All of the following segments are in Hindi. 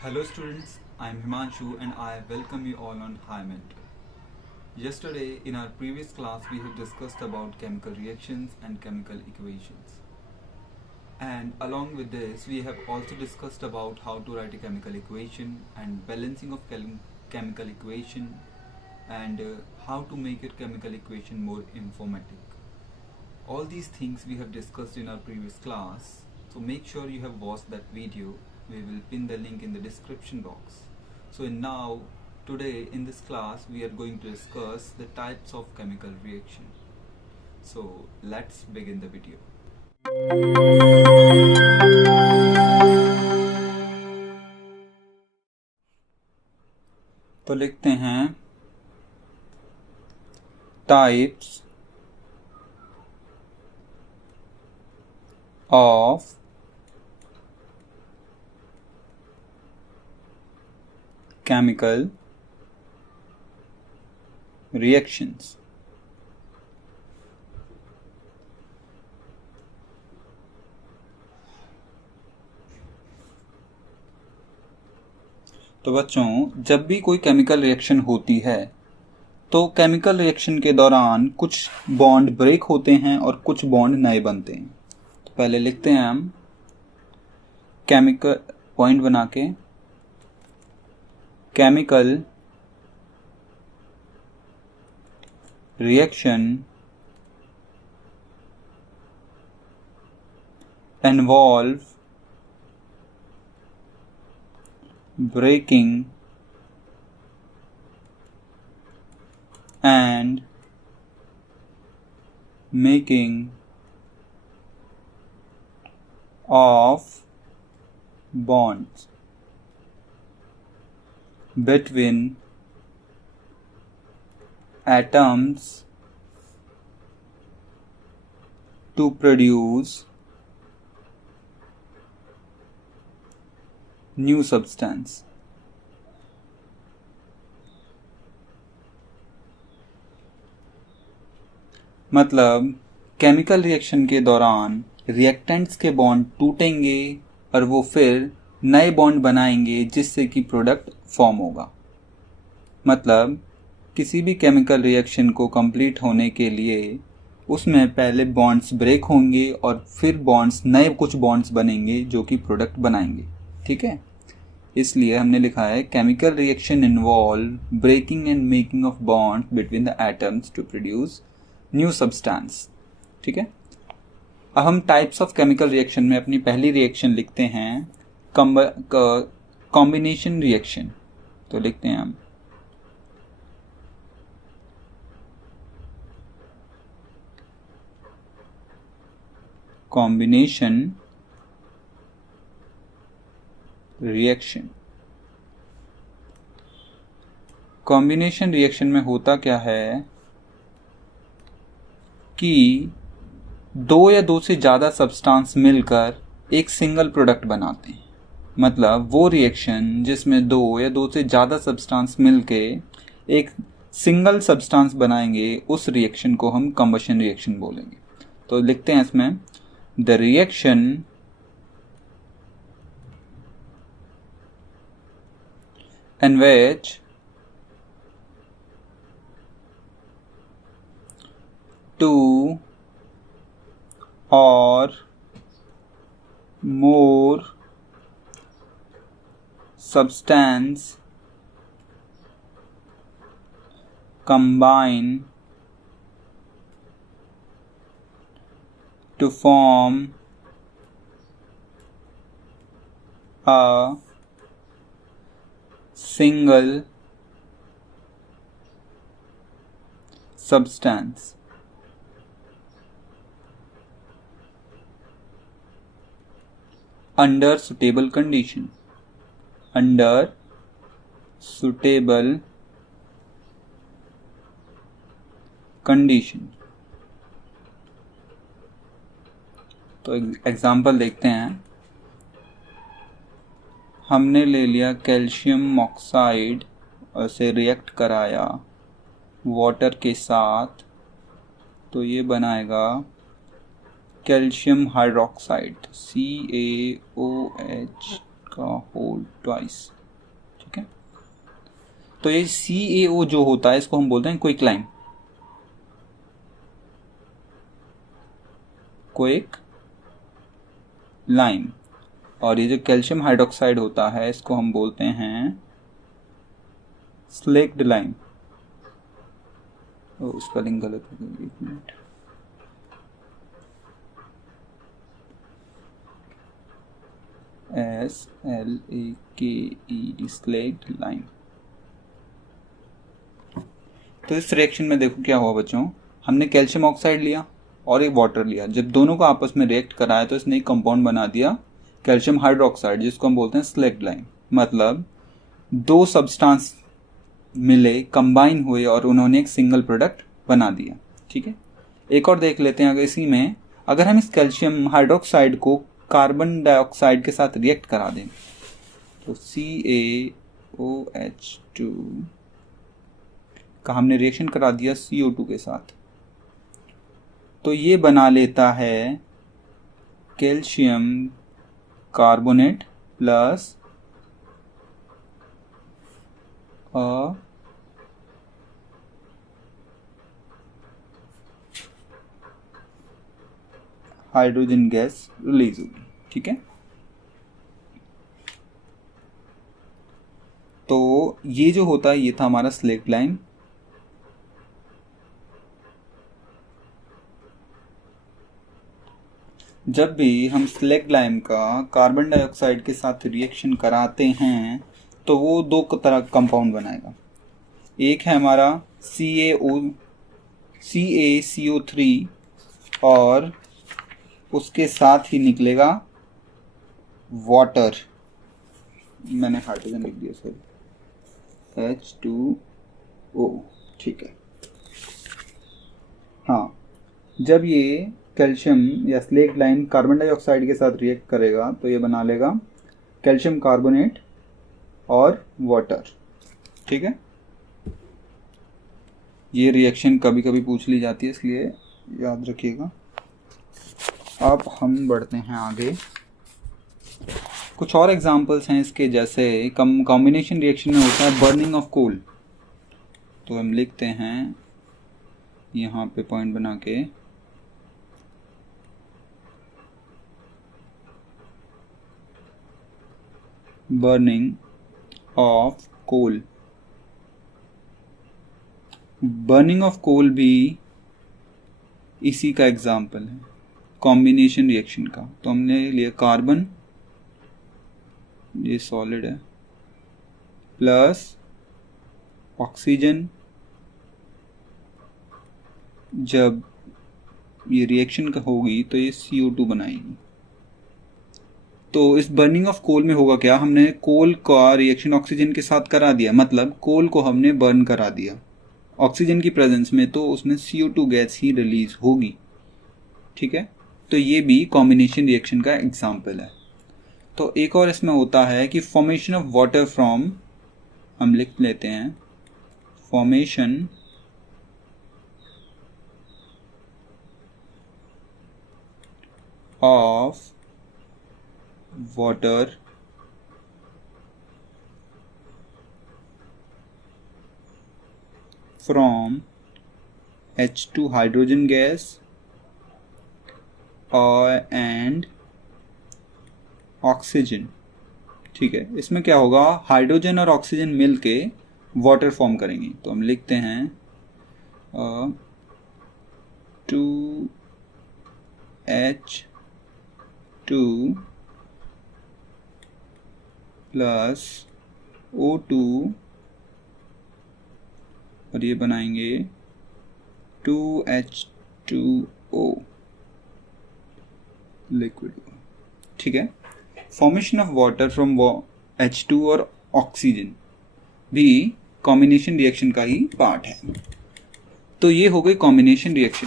Hello students, I am Himanshu and I welcome you all on HiMent. Yesterday in our previous class we have discussed about chemical reactions and chemical equations. And along with this we have also discussed about how to write a chemical equation and balancing of chemical equation and how to make your chemical equation more informative. All these things we have discussed in our previous class, so make sure you have watched that video. We will pin the link in the description box. So now today in this class we are going to discuss the types of chemical reaction. So let's begin the video. तो लिखते हैं टाइप्स ऑफ chemical reactions. तो बच्चों, जब भी कोई केमिकल रिएक्शन होती है तो केमिकल रिएक्शन के दौरान कुछ बॉन्ड ब्रेक होते हैं और कुछ बॉन्ड नए बनते हैं। तो पहले लिखते हैं हम केमिकल पॉइंट बना के chemical reaction involve breaking and making of bonds between atoms to produce new substance. मतलब केमिकल रिएक्शन के दौरान रिएक्टेंट्स के बॉन्ड टूटेंगे और वो फिर नए बॉन्ड बनाएंगे जिससे कि प्रोडक्ट फॉर्म होगा। मतलब किसी भी केमिकल रिएक्शन को कंप्लीट होने के लिए उसमें पहले बॉन्ड्स ब्रेक होंगे और फिर बॉन्ड्स नए कुछ बॉन्ड्स बनेंगे जो कि प्रोडक्ट बनाएंगे। ठीक है, इसलिए हमने लिखा है chemical reaction involve breaking and making of bond between the atoms to produce new substance. ठीक है, अब हम टाइप्स ऑफ केमिकल रिएक्शन में अपनी पहली रिएक्शन लिखते हैं कॉम्बिनेशन रिएक्शन। तो लिखते हैं हम कॉम्बिनेशन रिएक्शन। कॉम्बिनेशन रिएक्शन में होता क्या है कि दो या दो से ज़्यादा सब्सटेंस मिलकर एक सिंगल प्रोडक्ट बनाते हैं। मतलब वो रिएक्शन जिसमें दो या दो से ज़्यादा सब्सटेंस मिलके एक सिंगल सब्सटेंस बनाएंगे उस रिएक्शन को हम कंबशन रिएक्शन बोलेंगे। तो लिखते हैं इसमें the reaction in which two or more substance combine to form a single substance. Under suitable condition. Under suitable condition. तो एग्जाम्पल देखते हैं। हमने ले लिया कैल्शियम ऑक्साइड और से रिएक्ट कराया वाटर के साथ, तो ये बनाएगा कैल्शियम हाइड्रोक्साइड CaOH का होल ट्वाइस, ठीक है। तो ये CaO जो होता है इसको हम बोलते हैं क्विक लाइम, और ये जो कैल्शियम हाइड्रोक्साइड होता है इसको हम बोलते हैं स्लेक्ड लाइम। स्पेलिंग गलत हो गई, एक मिनट। SLAKED slaked lime. तो इस रिएक्शन में देखो क्या हुआ बच्चों, हमने कैल्शियम ऑक्साइड लिया और एक वाटर लिया, जब दोनों को आपस में रिएक्ट कराया तो इसने एक कंपाउंड बना दिया कैल्शियम हाइड्रोक्साइड, जिसको हम बोलते हैं स्लेक्ड लाइम। मतलब दो सब्सटेंस मिले, कंबाइन हुए और उन्होंने एक सिंगल प्रोडक्ट बना दिया, ठीक है। एक और देख लेते हैं, अगर इसी में अगर हम इस कैल्शियम हाइड्रोक्साइड को कार्बन डाइऑक्साइड के साथ रिएक्ट करा दें तो CaOH2 का हमने रिएक्शन करा दिया CO2 के साथ, तो ये बना लेता है calcium carbonate plus hydrogen gas release होगी, ठीक है। तो ये जो होता है ये था हमारा स्लेक्ड लाइम। जब भी हम स्लेक्ड लाइम का कार्बन डाइऑक्साइड के साथ रिएक्शन कराते हैं तो वो दो तरह का कंपाउंड बनाएगा। एक है हमारा CaCO3 और उसके साथ ही निकलेगा वाटर, मैंने हाइड्रोजन लिख दिया सॉरी, H2O, ठीक है। हाँ, जब ये कैल्शियम या स्लेक्ड लाइम कार्बन डाइऑक्साइड के साथ रिएक्ट करेगा तो ये बना लेगा कैल्शियम कार्बोनेट और वाटर, ठीक है। ये रिएक्शन कभी कभी पूछ ली जाती है, इसलिए याद रखिएगा। अब हम बढ़ते हैं आगे। कुछ और एग्जांपल्स हैं इसके, जैसे कॉम्बिनेशन रिएक्शन में होता है बर्निंग ऑफ कोल। तो हम लिखते हैं यहाँ पे पॉइंट बना के, burning of coal. Burning of coal भी इसी का एग्जाम्पल है कॉम्बिनेशन रिएक्शन का। तो हमने लिया कार्बन, ये सॉलिड है, प्लस ऑक्सीजन, जब ये रिएक्शन का होगी तो ये CO2 बनाएगी। तो इस बर्निंग ऑफ कोल में होगा क्या, हमने कोल का रिएक्शन ऑक्सीजन के साथ करा दिया, मतलब कोल को हमने बर्न करा दिया ऑक्सीजन की प्रेजेंस में, तो उसमें CO2 गैस ही रिलीज होगी, ठीक है। तो ये भी कॉम्बिनेशन रिएक्शन का एग्जाम्पल है। तो एक और इसमें होता है कि फॉर्मेशन ऑफ वाटर फ्रॉम, हम लिख लेते हैं formation of water from H2 hydrogen gas और एंड ऑक्सीजन, ठीक है। इसमें क्या होगा, हाइड्रोजन और ऑक्सीजन मिलके वाटर फॉर्म करेंगे। तो हम लिखते हैं 2H2 प्लस O2 और ये बनाएंगे 2H2O लिक्विड, ठीक है। Formation of water from H2 और ऑक्सीजन भी कॉम्बिनेशन रिएक्शन का ही पार्ट है। तो ये हो गई कॉम्बिनेशन रिएक्शन।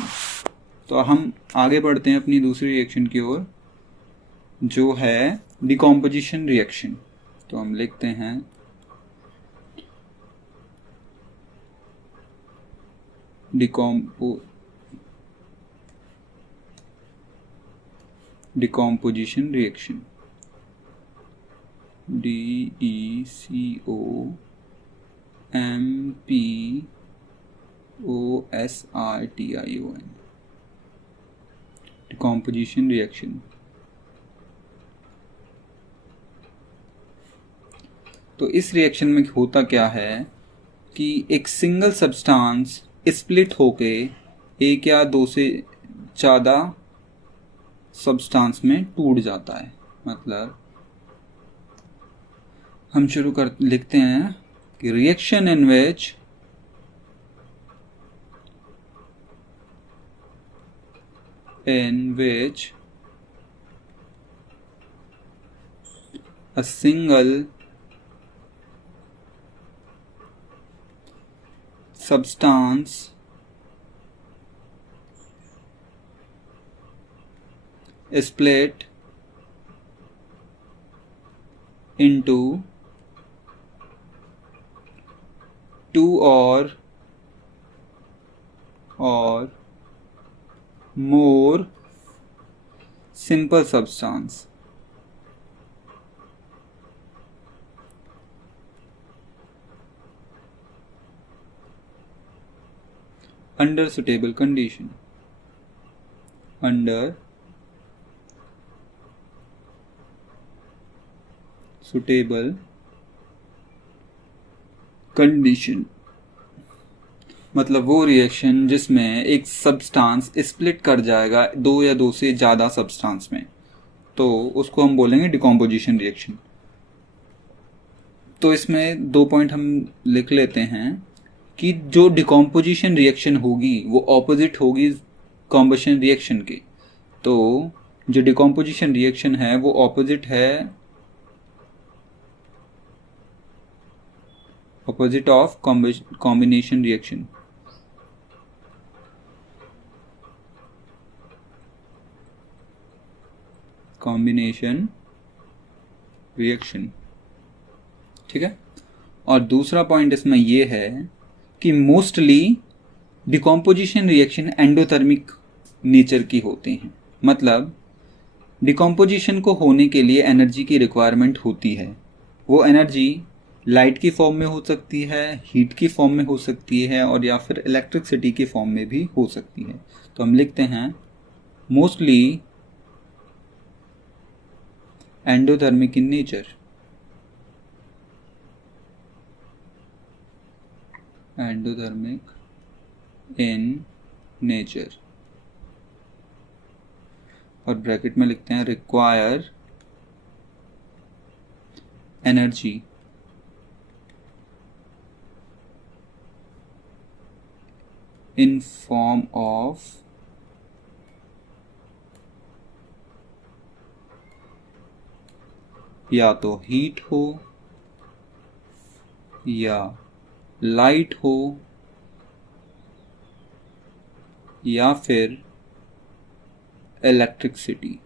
तो हम आगे बढ़ते हैं अपनी दूसरी रिएक्शन की ओर, जो है डिकॉम्पोजिशन रिएक्शन। तो हम लिखते हैं decomposition reaction. DECOMPOSITION, decomposition reaction। तो इस रिएक्शन में होता क्या है कि एक सिंगल सब्सटेंस स्प्लिट होके एक या दो से ज़्यादा सब्सटेंस में टूट जाता है। मतलब हम लिखते हैं कि reaction in which a single substance split into two or more simple substance under suitable condition, under suitable condition। मतलब वो रिएक्शन जिसमें एक सब्सटेंस स्प्लिट कर जाएगा दो या दो से ज़्यादा सब्सटेंस में, तो उसको हम बोलेंगे डिकम्पोजिशन रिएक्शन। तो इसमें 2 पॉइंट हम लिख लेते हैं कि जो डिकम्पोजिशन रिएक्शन होगी वो ऑपोजिट होगी कॉम्बशन रिएक्शन के। तो जो डिकम्पोजिशन रिएक्शन है वो ऑपोजिट है, opposite of combination reaction. Combination reaction, ठीक है। और दूसरा पॉइंट इसमें यह है कि mostly decomposition reaction endothermic nature की होते हैं। मतलब डिकम्पोजिशन को होने के लिए एनर्जी की रिक्वायरमेंट होती है। वो एनर्जी लाइट की फॉर्म में हो सकती है, हीट की फॉर्म में हो सकती है, और या फिर इलेक्ट्रिसिटी की फॉर्म में भी हो सकती है। तो हम लिखते हैं mostly endothermic in nature, endothermic in nature, और ब्रैकेट में लिखते हैं require energy in form of या तो हीट हो या लाइट हो या फिर इलेक्ट्रिसिटी,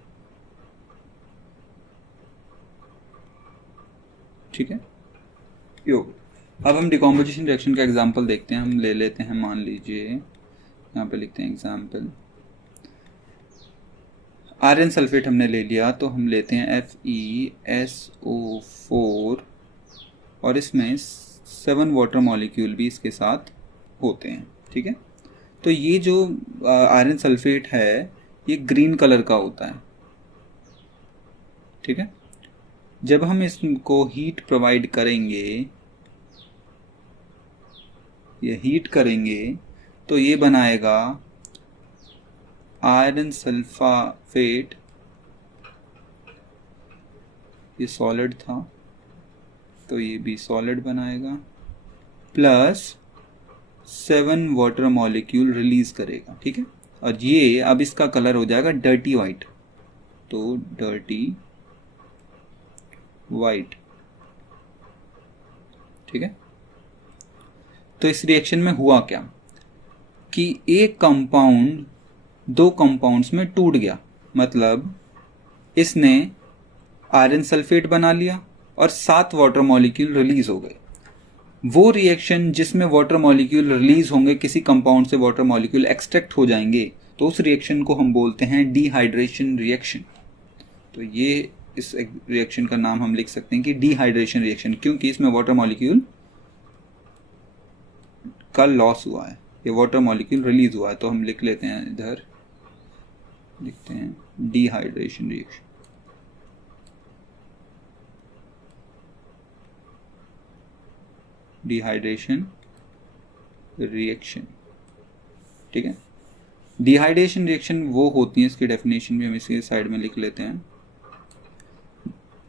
ठीक है। अब हम डिकम्पोजिशन रिएक्शन का एग्जांपल देखते हैं। हम ले लेते हैं, मान लीजिए यहाँ पे लिखते हैं एग्जांपल, आयरन सल्फेट हमने ले लिया, तो हम लेते हैं FeSO4 और इसमें 7 वाटर मॉलिक्यूल भी इसके साथ होते हैं, ठीक है। तो ये जो आयरन सल्फेट है ये ग्रीन कलर का होता है, ठीक है। जब हम इसको हीट प्रोवाइड करेंगे, ये हीट करेंगे तो ये बनाएगा आयरन सल्फेट, ये सॉलिड था तो ये भी सॉलिड बनाएगा, प्लस 7 वाटर मॉलिक्यूल रिलीज करेगा, ठीक है। और ये अब इसका कलर हो जाएगा डर्टी वाइट, तो डर्टी वाइट, ठीक है। तो इस रिएक्शन में हुआ क्या कि एक कंपाउंड 2 कंपाउंड्स में टूट गया। मतलब इसने आयरन सल्फेट बना लिया और 7 वाटर मॉलिक्यूल रिलीज हो गए। वो रिएक्शन जिसमें वाटर मॉलिक्यूल रिलीज होंगे, किसी कंपाउंड से वाटर मॉलिक्यूल एक्सट्रैक्ट हो जाएंगे, तो उस रिएक्शन को हम बोलते हैं डिहाइड्रेशन रिएक्शन। तो ये इस रिएक्शन का नाम हम लिख सकते हैं कि डिहाइड्रेशन रिएक्शन, क्योंकि इसमें वाटर मॉलिक्यूल का लॉस हुआ है, ये वाटर मॉलिक्यूल रिलीज हुआ है। तो हम लिख लेते हैं, इधर लिखते हैं डिहाइड्रेशन रिएक्शन। डिहाइड्रेशन रिएक्शन, ठीक है। डिहाइड्रेशन रिएक्शन वो होती है, इसकी डेफिनेशन भी हम इसके साइड में लिख लेते हैं।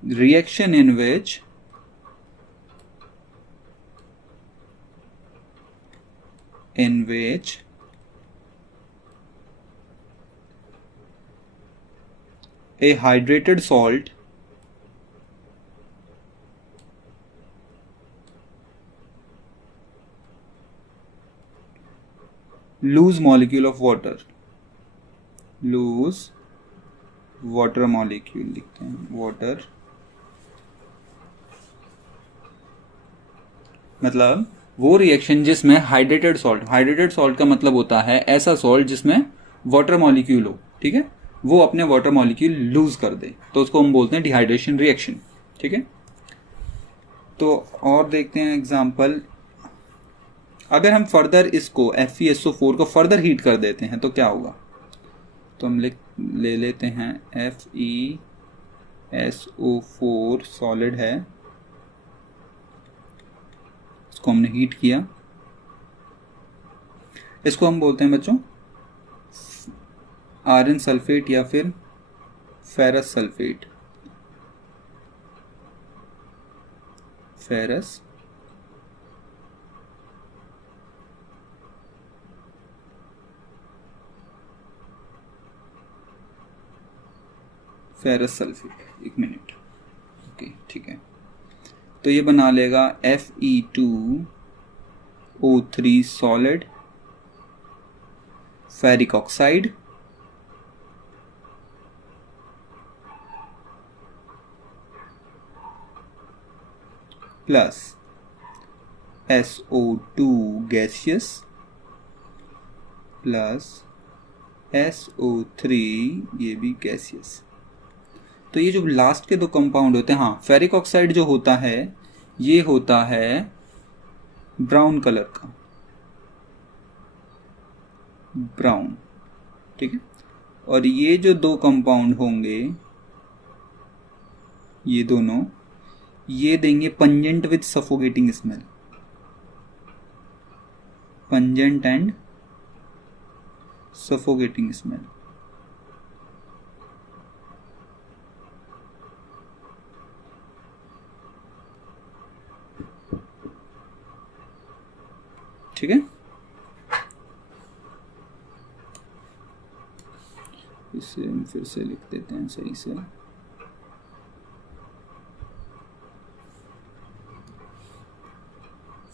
Reaction in which a hydrated salt lose molecule of water, lose water molecule लिखते हैं, water मतलब वो रिएक्शन जिसमें हाइड्रेटेड सॉल्ट का मतलब होता है ऐसा सॉल्ट जिसमें वाटर मॉलिक्यूल हो, ठीक है, वो अपने वाटर मॉलिक्यूल लूज कर दे, तो उसको हम बोलते हैं डिहाइड्रेशन रिएक्शन, ठीक है। तो और देखते हैं एग्जांपल, अगर हम फर्दर इसको FeSO4 को फर्दर हीट कर देते हैं तो क्या होगा। तो हम ले लेते हैं FeSO4 सॉलिड है, इसको हमने हीट किया, इसको हम बोलते हैं बच्चों आयरन सल्फेट या फिर फेरस सल्फेट, फेरस सल्फेट। एक मिनट, ओके ठीक है। तो ये बना लेगा Fe2O3 solid, ferric oxide plus SO2 gaseous plus SO3 ये भी गैसियस। तो ये जो लास्ट के दो कंपाउंड होते हैं, हाँ, फेरिक ऑक्साइड जो होता है ये होता है ब्राउन कलर का, ब्राउन, ठीक है। और ये जो दो कंपाउंड होंगे ये दोनों, ये देंगे pungent with suffocating smell, pungent and suffocating smell, ठीक है। इसे हम फिर से लिख देते हैं सही से,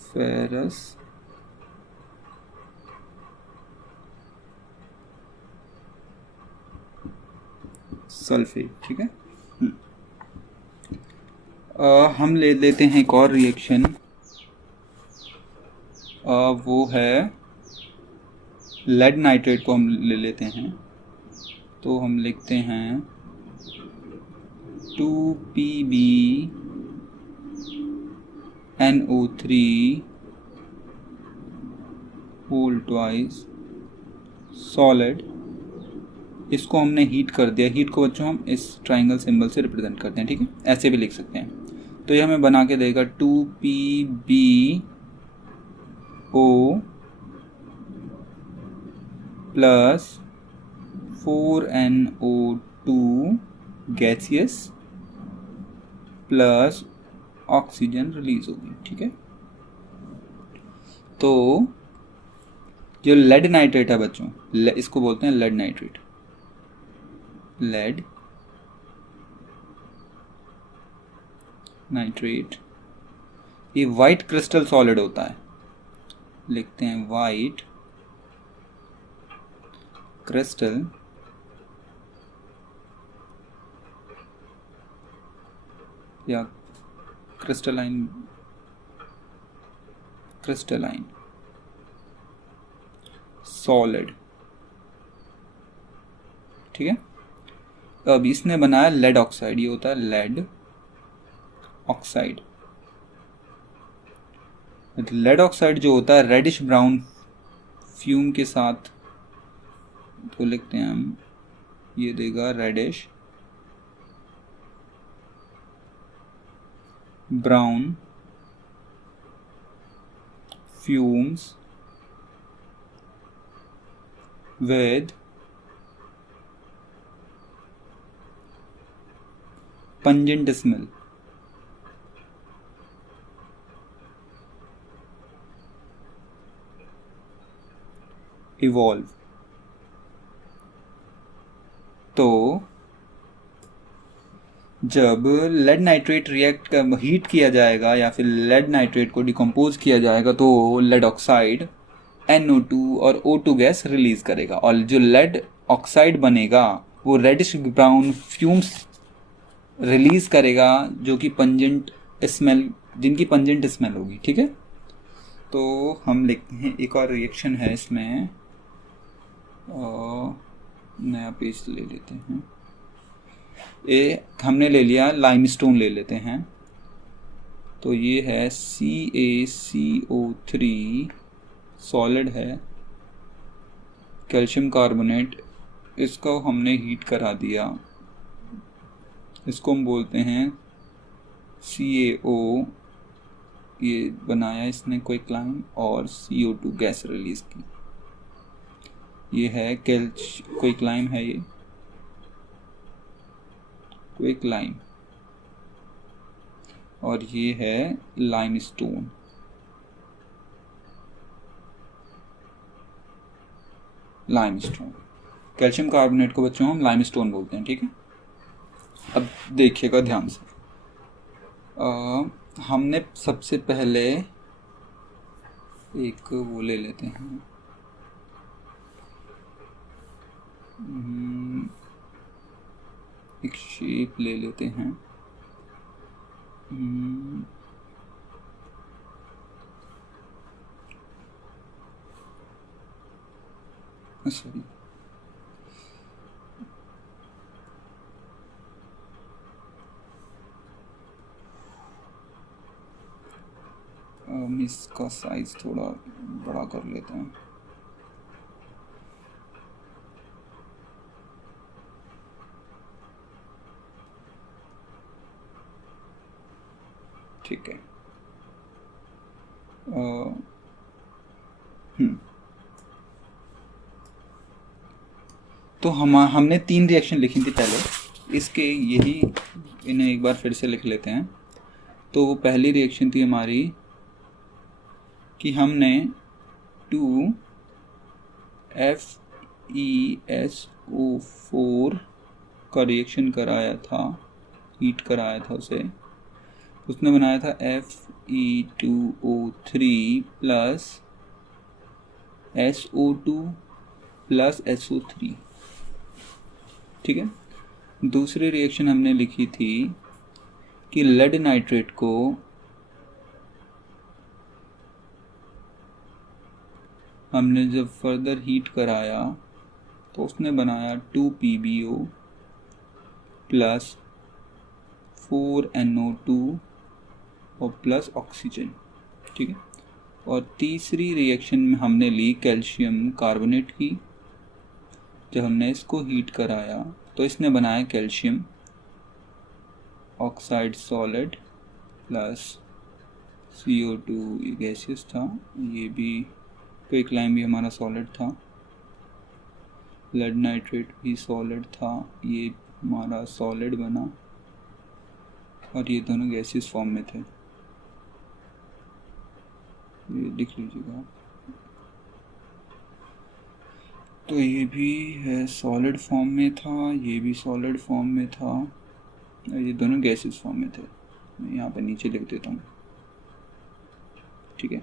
फेरस सल्फेट, ठीक है। हम ले लेते हैं एक और रिएक्शन, वो है लेड नाइट्रेट को हम ले लेते हैं। तो हम लिखते हैं 2PbNO3 होल ट्वाइस सॉलिड, इसको हमने हीट कर दिया। हीट को बच्चों हम इस ट्राइंगल सिंबल से रिप्रेजेंट करते हैं, ठीक है, ऐसे भी लिख सकते हैं। तो ये हमें बना के देगा 2PbO plus 4NO2 gaseous plus oxygen release होगी, ठीक है। तो जो लेड नाइट्रेट है बच्चों, इसको बोलते हैं लेड नाइट्रेट, लेड नाइट्रेट, ये वाइट क्रिस्टल सॉलिड होता है, लिखते हैं वाइट क्रिस्टल या क्रिस्टलाइन सॉलिड, ठीक है। अब इसने बनाया लेड ऑक्साइड, ये होता है लेड ऑक्साइड। लेड ऑक्साइड जो होता है रेडिश ब्राउन फ्यूम के साथ, तो लिखते हैं हम, ये देगा reddish brown fumes with pungent smell. Evolve. तो जब लेड नाइट्रेट रिएक्ट हीट किया जाएगा या फिर लेड नाइट्रेट को डिकम्पोज किया जाएगा तो लेड ऑक्साइड NO2 और O2 गैस रिलीज करेगा, और जो लेड ऑक्साइड बनेगा वो रेडिश ब्राउन फ्यूम्स रिलीज करेगा जो कि पंजेंट स्मेल, जिनकी पंजेंट स्मेल होगी। ठीक है, तो हम लिखते हैं एक और रिएक्शन है इसमें, नया पेज ले लेते हैं। हमने ले लिया लाइमस्टोन, ले लेते हैं। तो ये है CaCO3 सॉलिड है, कैल्शियम कार्बोनेट, इसको हमने हीट करा दिया, इसको हम बोलते हैं CaO, ये बनाया इसने क्विकलाइम, और CO2 गैस रिलीज की। ये है क्विकलाइम है, ये क्विकलाइम, और ये है लाइमस्टोन। लाइमस्टोन, कैल्शियम कार्बोनेट को बच्चों हम लाइमस्टोन बोलते हैं। ठीक है, अब देखिएगा ध्यान से, हमने सबसे पहले एक वो ले लेते हैं, एक शेप ले लेते हैं, सॉरी, इसका साइज थोड़ा बड़ा कर लेते हैं। ठीक है, तो हमने 3 रिएक्शन लिखी थी पहले, इसके यही इन्हें एक बार फिर से लिख लेते हैं। तो पहली रिएक्शन थी हमारी कि हमने 2FeSO4 का रिएक्शन कराया था, हीट कराया था उसे, उसने बनाया था Fe2O3 plus SO2 plus SO3। ठीक है, दूसरी रिएक्शन हमने लिखी थी कि लेड नाइट्रेट को हमने जब फर्दर हीट कराया तो उसने बनाया 2PbO प्लस 4NO2 और प्लस ऑक्सीजन। ठीक है, और तीसरी रिएक्शन में हमने ली कैल्शियम कार्बोनेट की, जब हमने इसको हीट कराया तो इसने बनाया calcium oxide solid plus CO2 gaseous था, ये भी क्विकलाइम भी हमारा सॉलिड था, लेड नाइट्रेट भी सॉलिड था, ये हमारा सॉलिड बना, और ये दोनों गैसियस फॉर्म में थे, ये लिख लीजिएगा। तो ये भी है सॉलिड फॉर्म में था, ये भी सॉलिड फॉर्म में था, ये दोनों गैसेस फॉर्म में थे। मैं यहाँ पे नीचे लिख देता हूँ। ठीक है,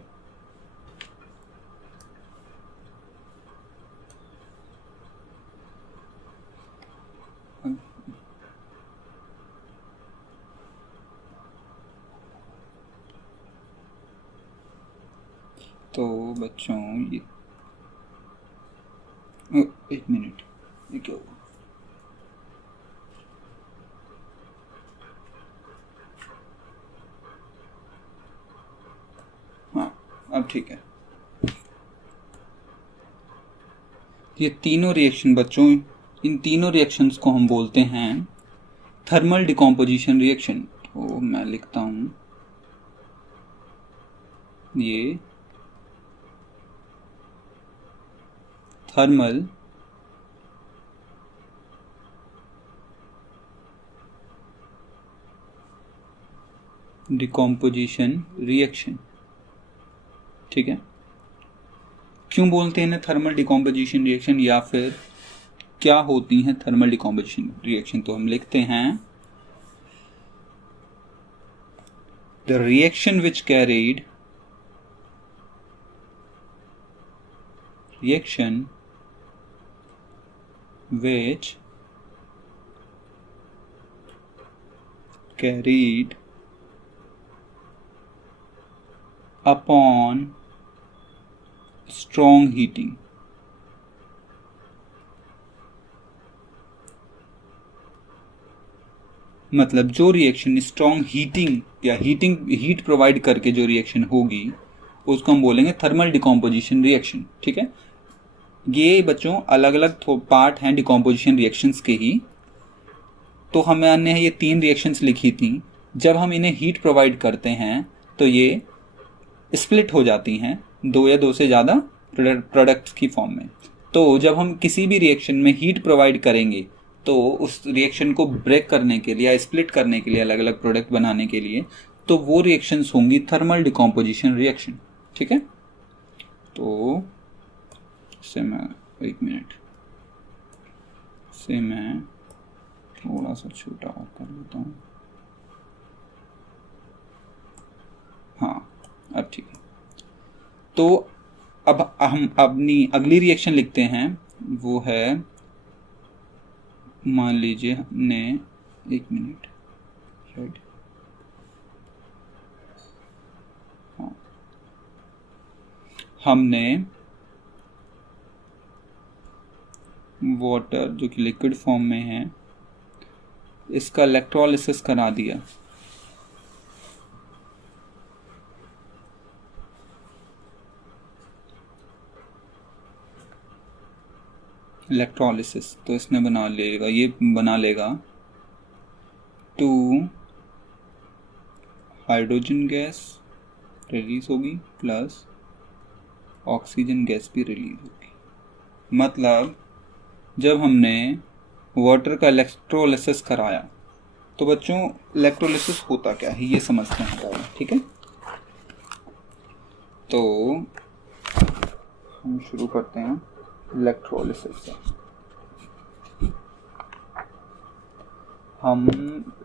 तो बच्चों ये एक मिनट, ये क्या हुआ? अब ठीक है, ये तीनों रिएक्शन बच्चों, इन तीनों रिएक्शंस को हम बोलते हैं थर्मल डिकम्पोजिशन रिएक्शन। तो मैं लिखता हूं ये थर्मल डिकम्पोजिशन रिएक्शन। ठीक है, क्यों बोलते हैं इन्हें थर्मल डिकम्पोजिशन रिएक्शन, या फिर क्या होती हैं थर्मल डिकम्पोजिशन रिएक्शन? तो हम लिखते हैं the reaction which carried upon strong heating। मतलब जो रिएक्शन स्ट्रॉन्ग हीटिंग या हीट प्रोवाइड करके जो रिएक्शन होगी उसको हम बोलेंगे थर्मल डिकम्पोजिशन रिएक्शन। ठीक है, ये बच्चों अलग अलग पार्ट हैं डिकम्पोजिशन रिएक्शंस के ही। तो हमने ये 3 रिएक्शंस लिखी थी, जब हम इन्हें हीट प्रोवाइड करते हैं तो ये स्प्लिट हो जाती हैं 2 या 2 से ज़्यादा प्रोडक्ट्स की फॉर्म में। तो जब हम किसी भी रिएक्शन में हीट प्रोवाइड करेंगे तो उस रिएक्शन को ब्रेक करने के लिए या स्प्लिट करने के लिए, अलग अलग प्रोडक्ट बनाने के लिए, तो वो रिएक्शंस होंगी थर्मल डिकम्पोजिशन रिएक्शन। ठीक है, तो इससे मैं थोड़ा सा छोटा और कर लेता हूँ। हाँ, अब ठीक है। तो अब हम अपनी अगली रिएक्शन लिखते हैं, वो है, मान लीजिए हमने 1 मिनट, शायद, हाँ, हमने वाटर जो कि लिक्विड फॉर्म में है इसका इलेक्ट्रोलिसिस करा दिया। इलेक्ट्रोलिसिस, तो इसने बना लेगा 2 हाइड्रोजन गैस रिलीज होगी प्लस ऑक्सीजन गैस भी रिलीज होगी। मतलब जब हमने वाटर का इलेक्ट्रोलिसिस कराया तो बच्चों इलेक्ट्रोलिसिस होता क्या है ये समझते हैं पहले। ठीक है, तो हम शुरू करते हैं इलेक्ट्रोलिसिस से। हम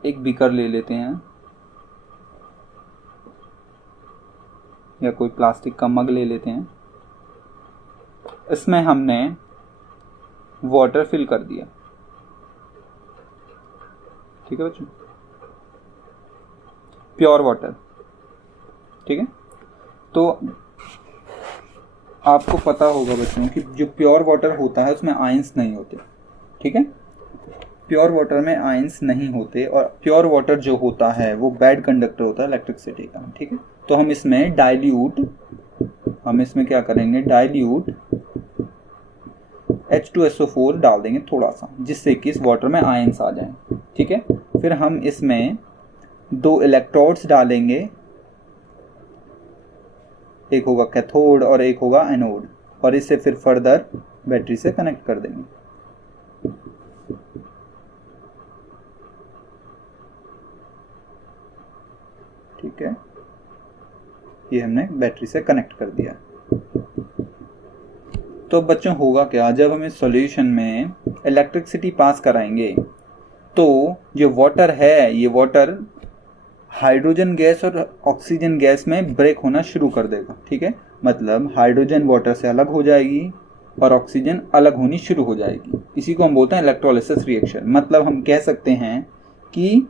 एक बीकर ले लेते हैं या कोई प्लास्टिक का मग ले लेते हैं, इसमें हमने वाटर फिल कर दिया। ठीक है बच्चों, प्योर वाटर। ठीक है, तो आपको पता होगा बच्चों कि जो प्योर वाटर होता है उसमें आयंस नहीं होते। ठीक है, प्योर वाटर में आयंस नहीं होते और प्योर वाटर जो होता है वो बैड कंडक्टर होता है इलेक्ट्रिसिटी का। ठीक है, तो हम इसमें क्या करेंगे, डाइल्यूट H2SO4 डाल देंगे थोड़ा सा, जिससे कि इस वाटर में आयंस आ जाएं। ठीक है, फिर हम इसमें 2 इलेक्ट्रोड्स डालेंगे, एक होगा कैथोड और एक होगा एनोड, और इससे फिर फर्दर बैटरी से कनेक्ट कर देंगे। ठीक है, ये हमने बैटरी से कनेक्ट कर दिया। तो बच्चों होगा क्या, जब हम इस सॉल्यूशन में इलेक्ट्रिसिटी पास कराएंगे तो जो वाटर है ये वाटर हाइड्रोजन गैस और ऑक्सीजन गैस में ब्रेक होना शुरू कर देगा। ठीक है, मतलब हाइड्रोजन वाटर से अलग हो जाएगी और ऑक्सीजन अलग होनी शुरू हो जाएगी। इसी को हम बोलते हैं इलेक्ट्रोलिसिस रिएक्शन। मतलब हम कह सकते हैं कि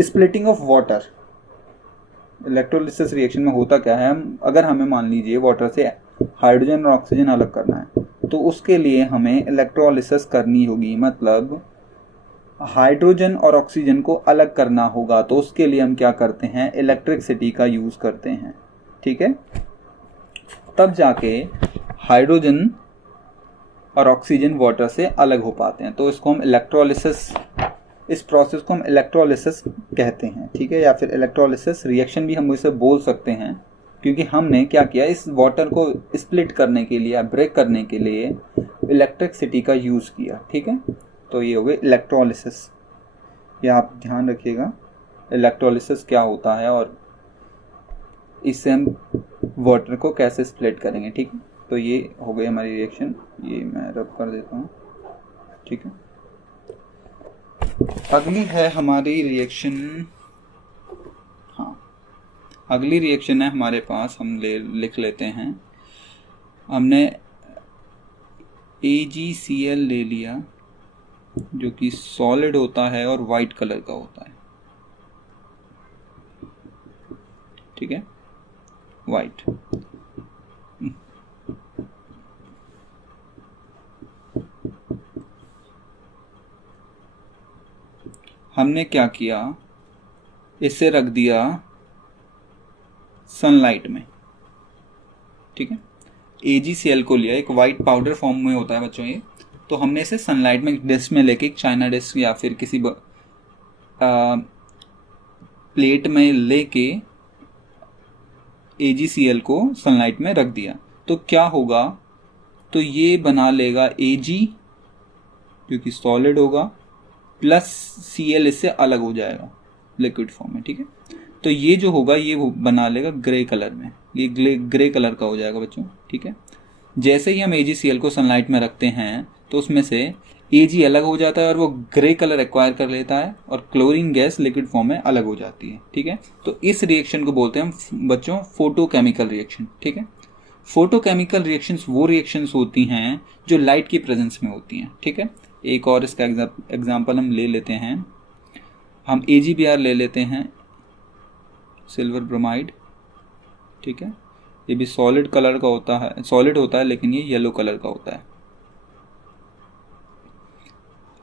splitting of water. Electrolysis reaction में होता क्या है, अगर हमें मान लीजिए वाटर से हाइड्रोजन और ऑक्सीजन अलग करना है तो उसके लिए हमें इलेक्ट्रोलिसिस करनी होगी, मतलब हाइड्रोजन और ऑक्सीजन को अलग करना होगा। तो उसके लिए हम क्या करते हैं, इलेक्ट्रिसिटी का यूज करते हैं। ठीक है, तब जाके हाइड्रोजन और ऑक्सीजन वाटर से अलग हो पाते हैं। तो इसको हम इलेक्ट्रोलिसिस, इस प्रोसेस को हम इलेक्ट्रोलिसिस कहते हैं, ठीक है, या फिर इलेक्ट्रोलिसिस रिएक्शन भी हम इसे बोल सकते हैं, क्योंकि हमने क्या किया, इस वाटर को स्प्लिट करने के लिए या ब्रेक करने के लिए इलेक्ट्रिसिटी का यूज़ किया, ठीक है। तो ये हो गई इलेक्ट्रोलिसिस। ये आप ध्यान रखिएगा इलेक्ट्रोलिसिस क्या होता है और इससे हम वाटर को कैसे स्प्लिट करेंगे, ठीक है। तो ये हो गई हमारी रिएक्शन, ये मैं रब कर देता हूँ, ठीक है। अगली है हमारी रिएक्शन, हाँ अगली रिएक्शन है हमारे पास, हम लिख लेते हैं। हमने AgCl ले लिया जो कि सॉलिड होता है और वाइट कलर का होता है, ठीक है, वाइट। हमने क्या किया, इसे रख दिया सनलाइट में, ठीक है। AgCl को लिया, एक वाइट पाउडर फॉर्म में होता है बच्चों ये, तो हमने इसे सनलाइट में एक डिस्क में लेके, एक चाइना डिस्क या फिर किसी प्लेट में लेके AgCl को सनलाइट में रख दिया। तो क्या होगा, तो ये बना लेगा Ag जो कि सॉलिड होगा, प्लस Cl इससे अलग हो जाएगा लिक्विड फॉर्म में, ठीक है। तो ये जो होगा ये वो बना लेगा ग्रे कलर में, ये ग्रे कलर का हो जाएगा बच्चों, ठीक है। जैसे ही हम AgCl को सनलाइट में रखते हैं तो उसमें से Ag अलग हो जाता है और वो ग्रे कलर एक्वायर कर लेता है और क्लोरीन गैस लिक्विड फॉर्म में अलग हो जाती है, ठीक है। तो इस रिएक्शन को बोलते हैं हम बच्चों फोटोकेमिकल रिएक्शन, ठीक है। फोटोकेमिकल रिएक्शंस वो रिएक्शंस होती हैं जो लाइट की प्रेजेंस में होती हैं, ठीक है। एक और इसका एग्जाम्पल हम ले लेते हैं, हम AgBr ले लेते हैं, सिल्वर ब्रोमाइड, ठीक है। ये भी सॉलिड कलर का होता है, सॉलिड होता है लेकिन ये येलो कलर का होता है।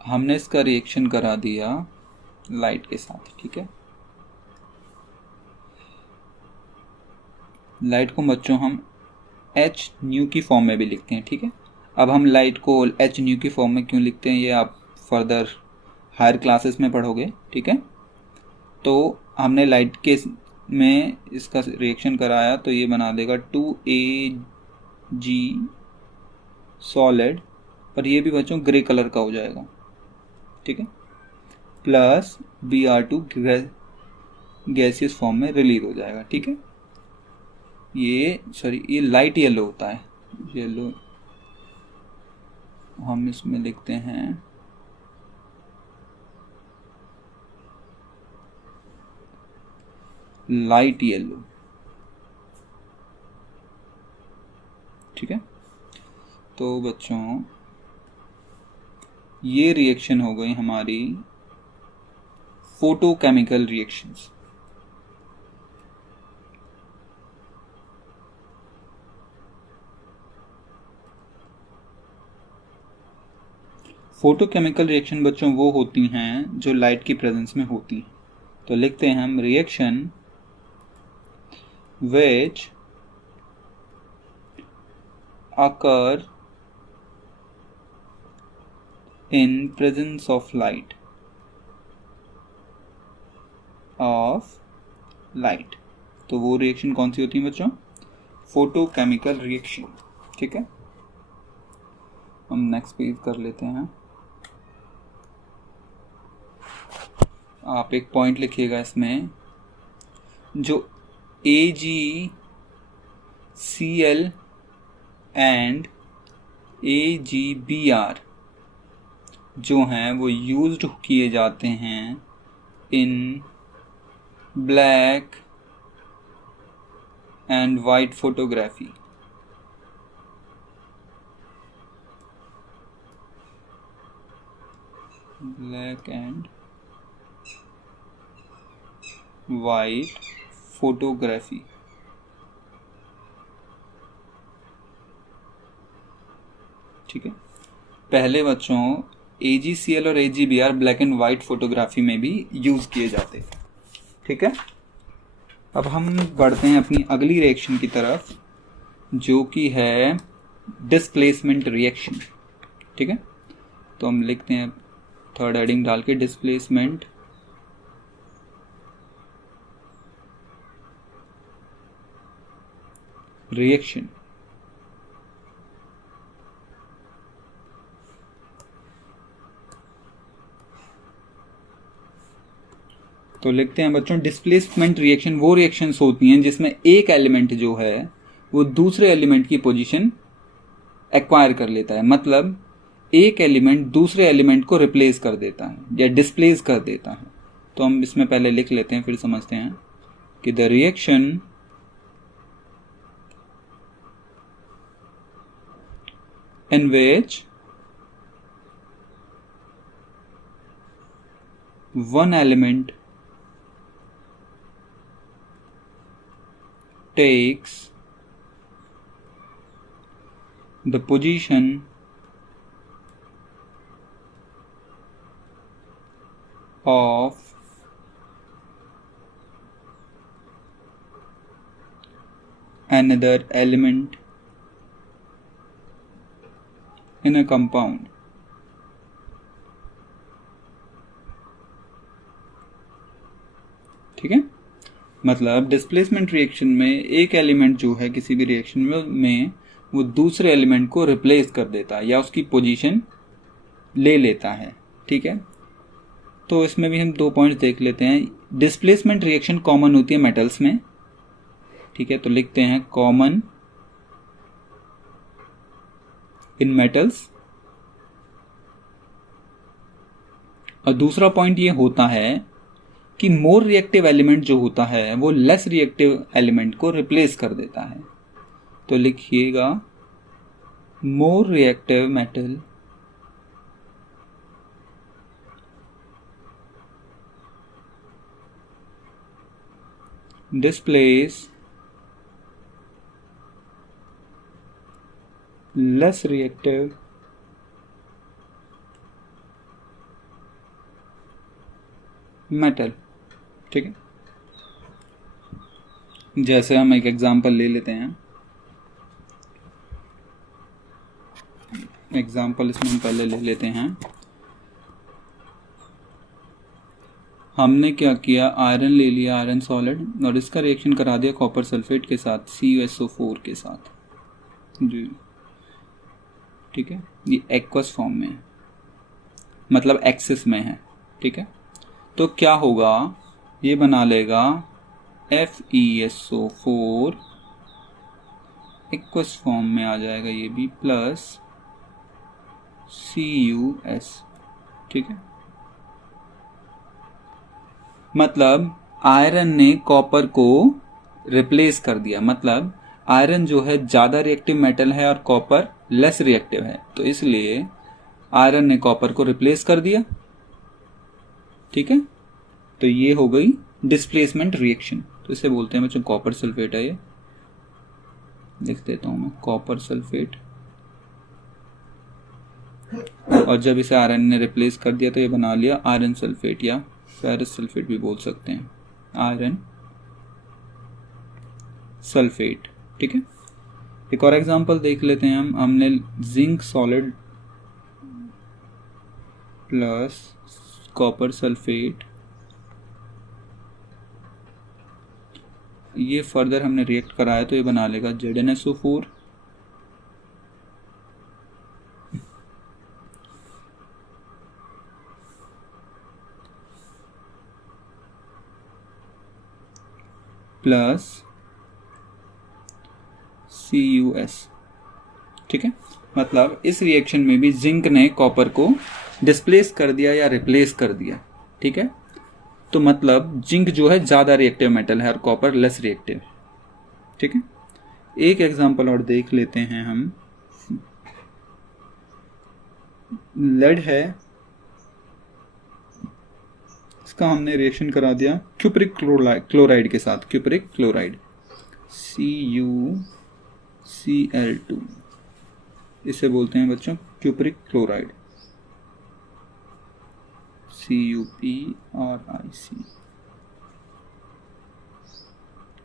हमने इसका रिएक्शन करा दिया लाइट के साथ, ठीक है। लाइट को बच्चों हम H nu की फॉर्म में भी लिखते हैं, ठीक है। अब हम लाइट को H nu की फॉर्म में क्यों लिखते हैं ये आप फर्दर हायर क्लासेस में पढ़ोगे, ठीक है। तो हमने लाइट के में इसका रिएक्शन कराया तो ये बना देगा 2Ag सॉलिड, पर ये भी बच्चों ग्रे कलर का हो जाएगा, ठीक है, प्लस Br2 गैसियस फॉर्म में रिलीज हो जाएगा, ठीक है। ये लाइट येलो होता है, येलो हम इसमें लिखते हैं लाइट येलो, ठीक है। तो बच्चों ये रिएक्शन हो गई हमारी फोटोकेमिकल रिएक्शंस। फोटोकेमिकल रिएक्शन बच्चों वो होती हैं जो लाइट की प्रेजेंस में होती हैं। तो लिखते हैं हम reaction which occur in presence of light तो वो रिएक्शन कौन सी होती है बच्चों, फोटोकेमिकल रिएक्शन, ठीक है। हम नेक्स्ट पेज कर लेते हैं। आप एक पॉइंट लिखिएगा इसमें, जो AgCl एंड AgBr जो हैं वो यूज्ड किए जाते हैं in black and white photography. Black and white photography, ठीक है। पहले बच्चों AgCl और AgBr black and white photography में भी यूज किए जाते हैं, ठीक है। अब हम बढ़ते हैं अपनी अगली रिएक्शन की तरफ, जो कि है डिस्प्लेसमेंट रिएक्शन। ठीक है, तो हम लिखते हैं थर्ड हेडिंग डाल के डिस्प्लेसमेंट रिएक्शन। तो लिखते हैं बच्चों, डिस्प्लेसमेंट रिएक्शन वो रिएक्शंस होती हैं जिसमें एक एलिमेंट जो है वो दूसरे एलिमेंट की पोजीशन एक्वायर कर लेता है, मतलब एक एलिमेंट दूसरे एलिमेंट को रिप्लेस कर देता है या डिस्प्लेस कर देता है। तो हम इसमें पहले लिख लेते हैं, फिर समझते हैं कि the reaction in which one element takes the position of another element in a compound। ठीक है, मतलब डिस्प्लेसमेंट रिएक्शन में एक एलिमेंट जो है किसी भी रिएक्शन में वो दूसरे एलिमेंट को रिप्लेस कर देता है या उसकी पोजीशन ले लेता है। ठीक है, तो इसमें भी हम 2 पॉइंट्स देख लेते हैं। डिस्प्लेसमेंट रिएक्शन कॉमन होती है मेटल्स में। ठीक है, तो लिखते हैं कॉमन इन मेटल्स। और दूसरा पॉइंट ये होता है कि मोर रिएक्टिव एलिमेंट जो होता है वो लेस रिएक्टिव एलिमेंट को रिप्लेस कर देता है। तो लिखिएगा more reactive metal displace less reactive metal. ठीक है, जैसे हम एक एग्जांपल ले लेते हैं। एग्जांपल इसमें हम पहले ले लेते हैं। हमने क्या किया, आयरन ले लिया, आयरन सॉलिड, और इसका रिएक्शन करा दिया कॉपर सल्फेट के साथ, CuSO4 के साथ जी। ठीक है, ये एक्वस फॉर्म में है, मतलब एक्सिस में है। ठीक है, तो क्या होगा, ये बना लेगा FeSO4, एक्वस फॉर्म में आ जाएगा ये भी, प्लस CuS। ठीक है, मतलब आयरन ने कॉपर को रिप्लेस कर दिया, मतलब आयरन जो है ज्यादा रिएक्टिव मेटल है और कॉपर लेस रिएक्टिव है, तो इसलिए आयरन ने कॉपर को रिप्लेस कर दिया। ठीक है, तो ये हो गई डिस्प्लेसमेंट रिएक्शन। तो इसे बोलते हैं बच्चों कॉपर सल्फेट है, ये लिख देता हूं मैं कॉपर सल्फेट। और जब इसे आयरन ने रिप्लेस कर दिया तो ये बना लिया आयरन सल्फेट, या फेरस सल्फेट भी बोल सकते हैं, आयरन सल्फेट। ठीक है, एक और एग्जांपल देख लेते हैं हम। हमने zinc solid plus copper sulphate, ये फर्दर हमने रिएक्ट कराया तो ये बना लेगा ZnSO4 प्लस CuS। ठीक है, मतलब इस रिएक्शन में भी जिंक ने कॉपर को डिस्प्लेस कर दिया या रिप्लेस कर दिया। ठीक है, तो मतलब जिंक जो है ज्यादा रिएक्टिव मेटल है और कॉपर लेस रिएक्टिव। ठीक है, एक एग्जांपल और देख लेते हैं हम। लेड है, इसका हमने रिएक्शन करा दिया क्यूप्रिक क्लोराइड के साथ, क्यूप्रिक क्लोराइड CuCl2, इसे बोलते हैं बच्चों cupric chloride, CuPrIC,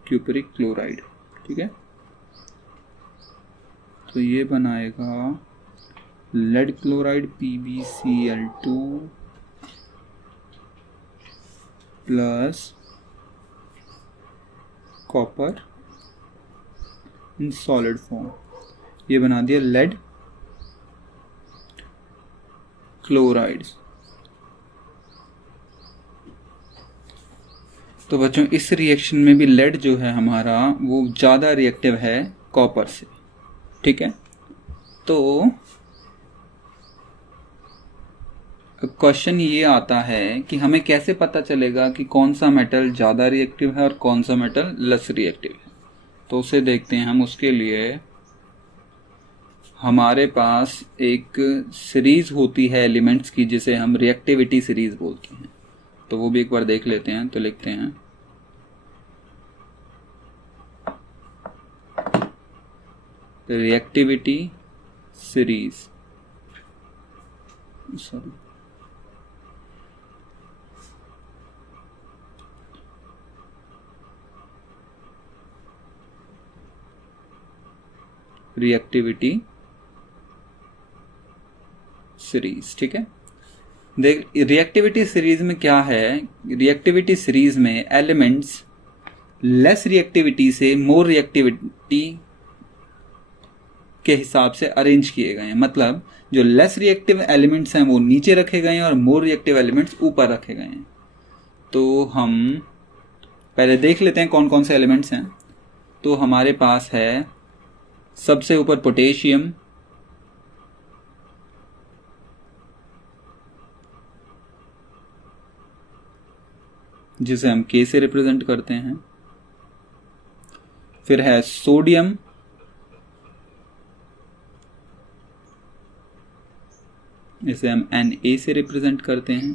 cupric chloride. ठीक है, तो ये बनाएगा lead chloride PbCl2 plus copper in solid form. ये बना दिया लेड क्लोराइड। तो बच्चों इस रिएक्शन में भी लेड जो है हमारा वो ज़्यादा रिएक्टिव है कॉपर से, ठीक है। तो क्वेश्चन ये आता है कि हमें कैसे पता चलेगा कि कौन सा मेटल ज़्यादा रिएक्टिव है और कौन सा मेटल लेस रिएक्टिव है। तो उसे देखते हैं हम। उसके लिए हमारे पास एक सीरीज होती है एलिमेंट्स की जिसे हम रिएक्टिविटी सीरीज बोलते हैं। तो वो भी एक बार देख लेते हैं। तो लिखते हैं reactivity series, sorry reactivity series, ठीक है। देख रिएक्टिविटी सीरीज में क्या है, रिएक्टिविटी सीरीज में एलिमेंट्स लेस रिएक्टिविटी से मोर रिएक्टिविटी के हिसाब से अरेंज किए गए हैं। मतलब जो लेस रिएक्टिव एलिमेंट्स हैं वो नीचे रखे गए हैं और मोर रिएक्टिव एलिमेंट्स ऊपर रखे गए हैं। तो हम पहले देख लेते हैं कौन कौन से एलिमेंट्स हैं। तो हमारे पास है सबसे ऊपर पोटेशियम, जिसे हम K से रिप्रेजेंट करते हैं। फिर है सोडियम, इसे हम Na से रिप्रेजेंट करते हैं,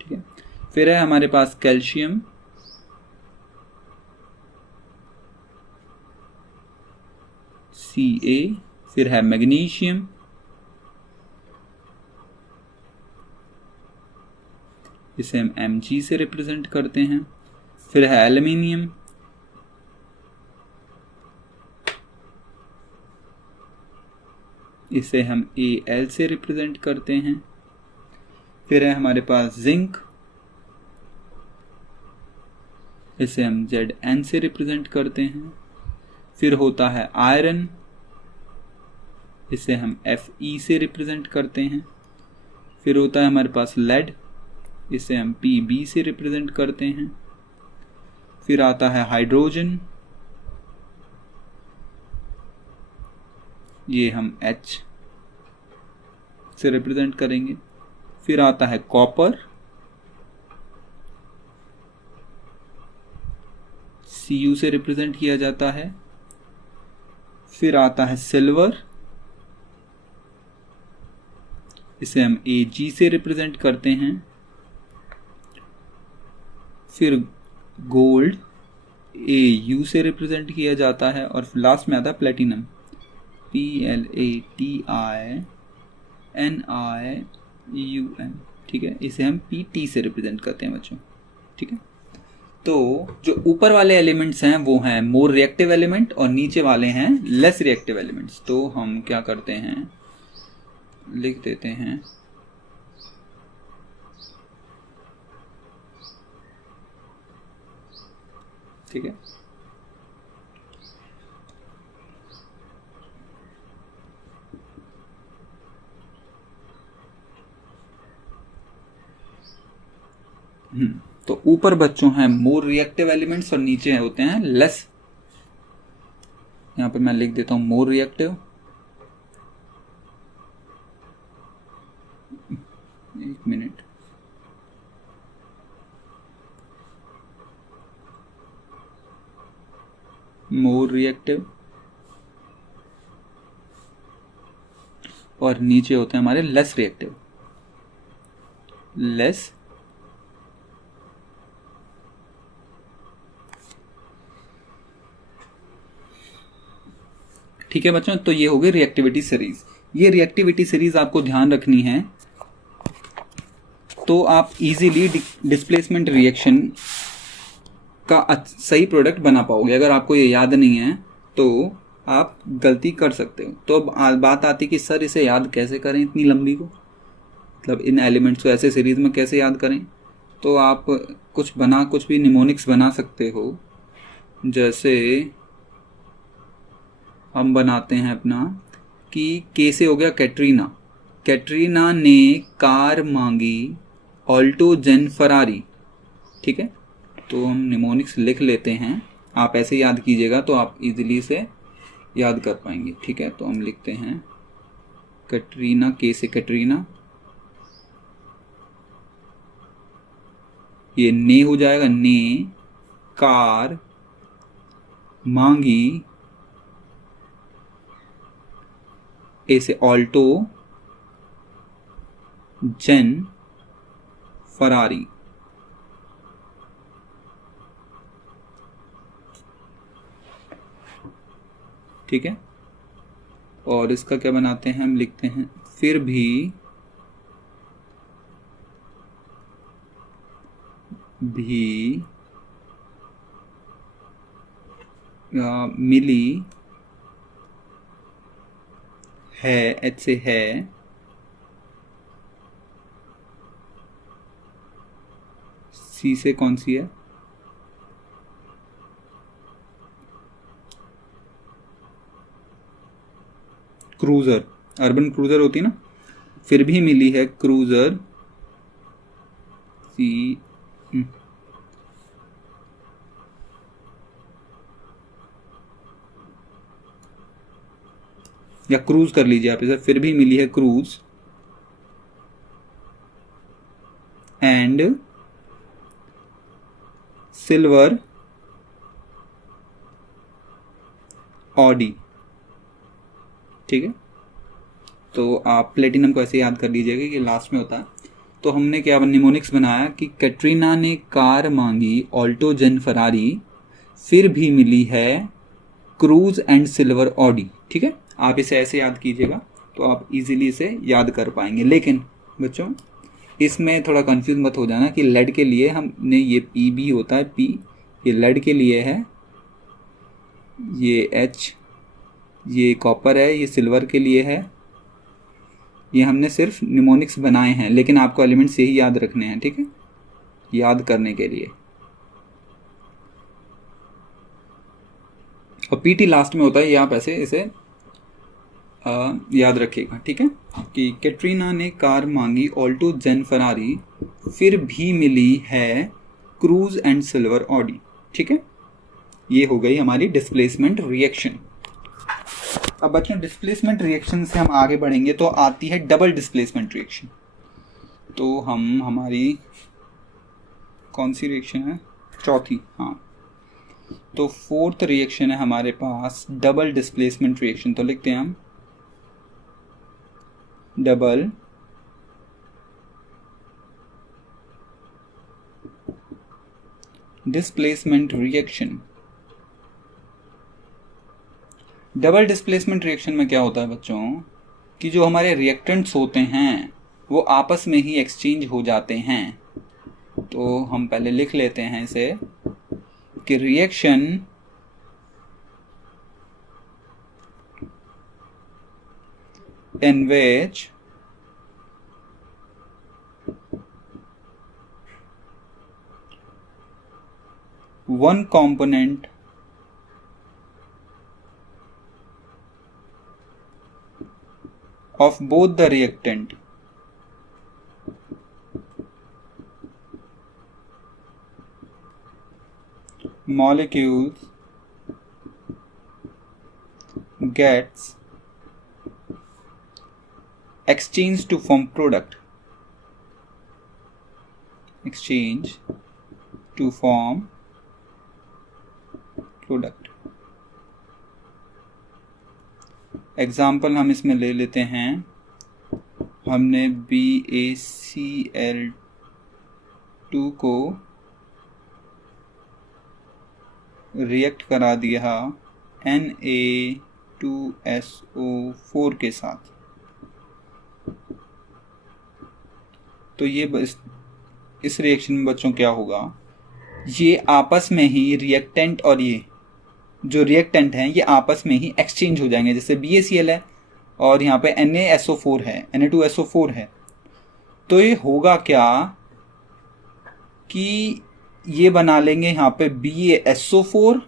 ठीक है। फिर है हमारे पास कैल्शियम, Ca। फिर है मैग्नीशियम, इसे हम Mg से रिप्रेजेंट करते हैं। फिर है एल्युमिनियम, इसे हम Al से रिप्रेजेंट करते हैं। फिर है हमारे पास जिंक, इसे हम Zn से रिप्रेजेंट करते हैं। फिर होता है आयरन, इसे हम Fe से रिप्रेजेंट करते हैं। फिर होता है हमारे पास लेड, इसे हम Pb से रिप्रेजेंट करते हैं। फिर आता है हाइड्रोजन, ये हम H से रिप्रेजेंट करेंगे। फिर आता है कॉपर, Cu से रिप्रेजेंट किया जाता है। फिर आता है सिल्वर, इसे हम Ag से रिप्रेजेंट करते हैं। फिर गोल्ड Au से रिप्रेजेंट किया जाता है। और लास्ट में आता है प्लेटिनम, PLATINIUM, ठीक है। इसे हम Pt से रिप्रेजेंट करते हैं बच्चों, ठीक है। तो जो ऊपर वाले एलिमेंट्स हैं वो हैं मोर रिएक्टिव एलिमेंट और नीचे वाले हैं लेस रिएक्टिव एलिमेंट्स। तो हम क्या करते हैं, लिख देते हैं ठीक है। तो ऊपर बच्चों हैं मोर रिएक्टिव एलिमेंट्स और नीचे होते हैं लेस। यहां पे मैं लिख देता हूं मोर रिएक्टिव, एक मिनट, मोर रिएक्टिव, और नीचे होते हैं हमारे लेस रिएक्टिव, लेस ठीक है बच्चों। तो ये हो गई रिएक्टिविटी सीरीज। ये रिएक्टिविटी सीरीज आपको ध्यान रखनी है तो आप इजीली डिस्प्लेसमेंट रिएक्शन का सही प्रोडक्ट बना पाओगे। अगर आपको ये याद नहीं है तो आप गलती कर सकते हो। तो अब बात आती कि सर इसे याद कैसे करें इतनी लंबी को, मतलब इन एलिमेंट्स को ऐसे सीरीज में कैसे याद करें। तो आप कुछ भी निमोनिक्स बना सकते हो। जैसे हम बनाते हैं अपना कि के से हो गया कैटरीना। कैटरीना ने कार मांगी ऑल्टो जेन फरारी। ठीक है, तो हम निमोनिक्स लिख लेते हैं। आप ऐसे याद कीजिएगा तो आप इजीली से याद कर पाएंगे। ठीक है, तो हम लिखते हैं कैटरीना, के से कैटरीना, ये ने हो जाएगा, ने कार मांगी, ए से ऑल्टो, जेन फरारी। ठीक है, और इसका क्या बनाते हैं, हम लिखते हैं फिर भी मिली है, एच से है, सी से कौन सी है, क्रूजर, अर्बन क्रूजर होती है ना, फिर भी मिली है क्रूजर, सी या क्रूज कर लीजिए आप इसे, फिर भी मिली है क्रूज एंड सिल्वर ऑडी। ठीक है, तो आप प्लेटिनम को ऐसे याद कर लीजिएगा कि लास्ट में होता है। तो हमने क्या निमोनिक्स बनाया कि कैटरीना ने कार मांगी ऑल्टो जेन फरारी, फिर भी मिली है क्रूज एंड सिल्वर ऑडी। ठीक है, आप इसे ऐसे याद कीजिएगा तो आप इजीली इसे याद कर पाएंगे। लेकिन बच्चों इसमें थोड़ा कंफ्यूज मत हो जाना कि लेड के लिए हमने ये पी भी होता है, पी ये लेड के लिए है, ये एच ये कॉपर है, ये सिल्वर के लिए है। ये हमने सिर्फ निमोनिक्स बनाए हैं, लेकिन आपको एलिमेंट्स यही याद रखने हैं। ठीक है, याद करने के लिए। और पीटी लास्ट में होता है, ये आप ऐसे इसे याद रखिएगा। ठीक है, कि कैटरीना ने कार मांगी ऑल्टो जेन फरारी, फिर भी मिली है क्रूज एंड सिल्वर ऑडी। ठीक है, ये हो गई हमारी डिस्प्लेसमेंट रिएक्शन। अब बच्चों डिस्प्लेसमेंट रिएक्शन से हम आगे बढ़ेंगे तो आती है डबल डिस्प्लेसमेंट रिएक्शन। तो हम हमारी कौन सी रिएक्शन है, चौथी, हाँ, तो फोर्थ रिएक्शन है हमारे पास डबल डिस्प्लेसमेंट रिएक्शन। तो लिखते हैं हम double displacement reaction. Double displacement reaction में क्या होता है बच्चों कि जो हमारे रिएक्टेंट्स होते हैं वो आपस में ही एक्सचेंज हो जाते हैं। तो हम पहले लिख लेते हैं इसे कि reaction in which one component of both the reactant molecules gets exchange to form product, exchange to form product। Example हम इसमें ले लेते हैं, हमने BaCl2 को रिएक्ट करा दिया Na2SO4 के साथ। तो ये इस रिएक्शन में बच्चों क्या होगा, ये आपस में ही रिएक्टेंट और ये जो रिएक्टेंट हैं ये आपस में ही एक्सचेंज हो जाएंगे। जैसे BaCl है और यहाँ पे NaSO4 है, Na2SO4 है, तो ये होगा क्या कि ये बना लेंगे यहाँ पे BaSO4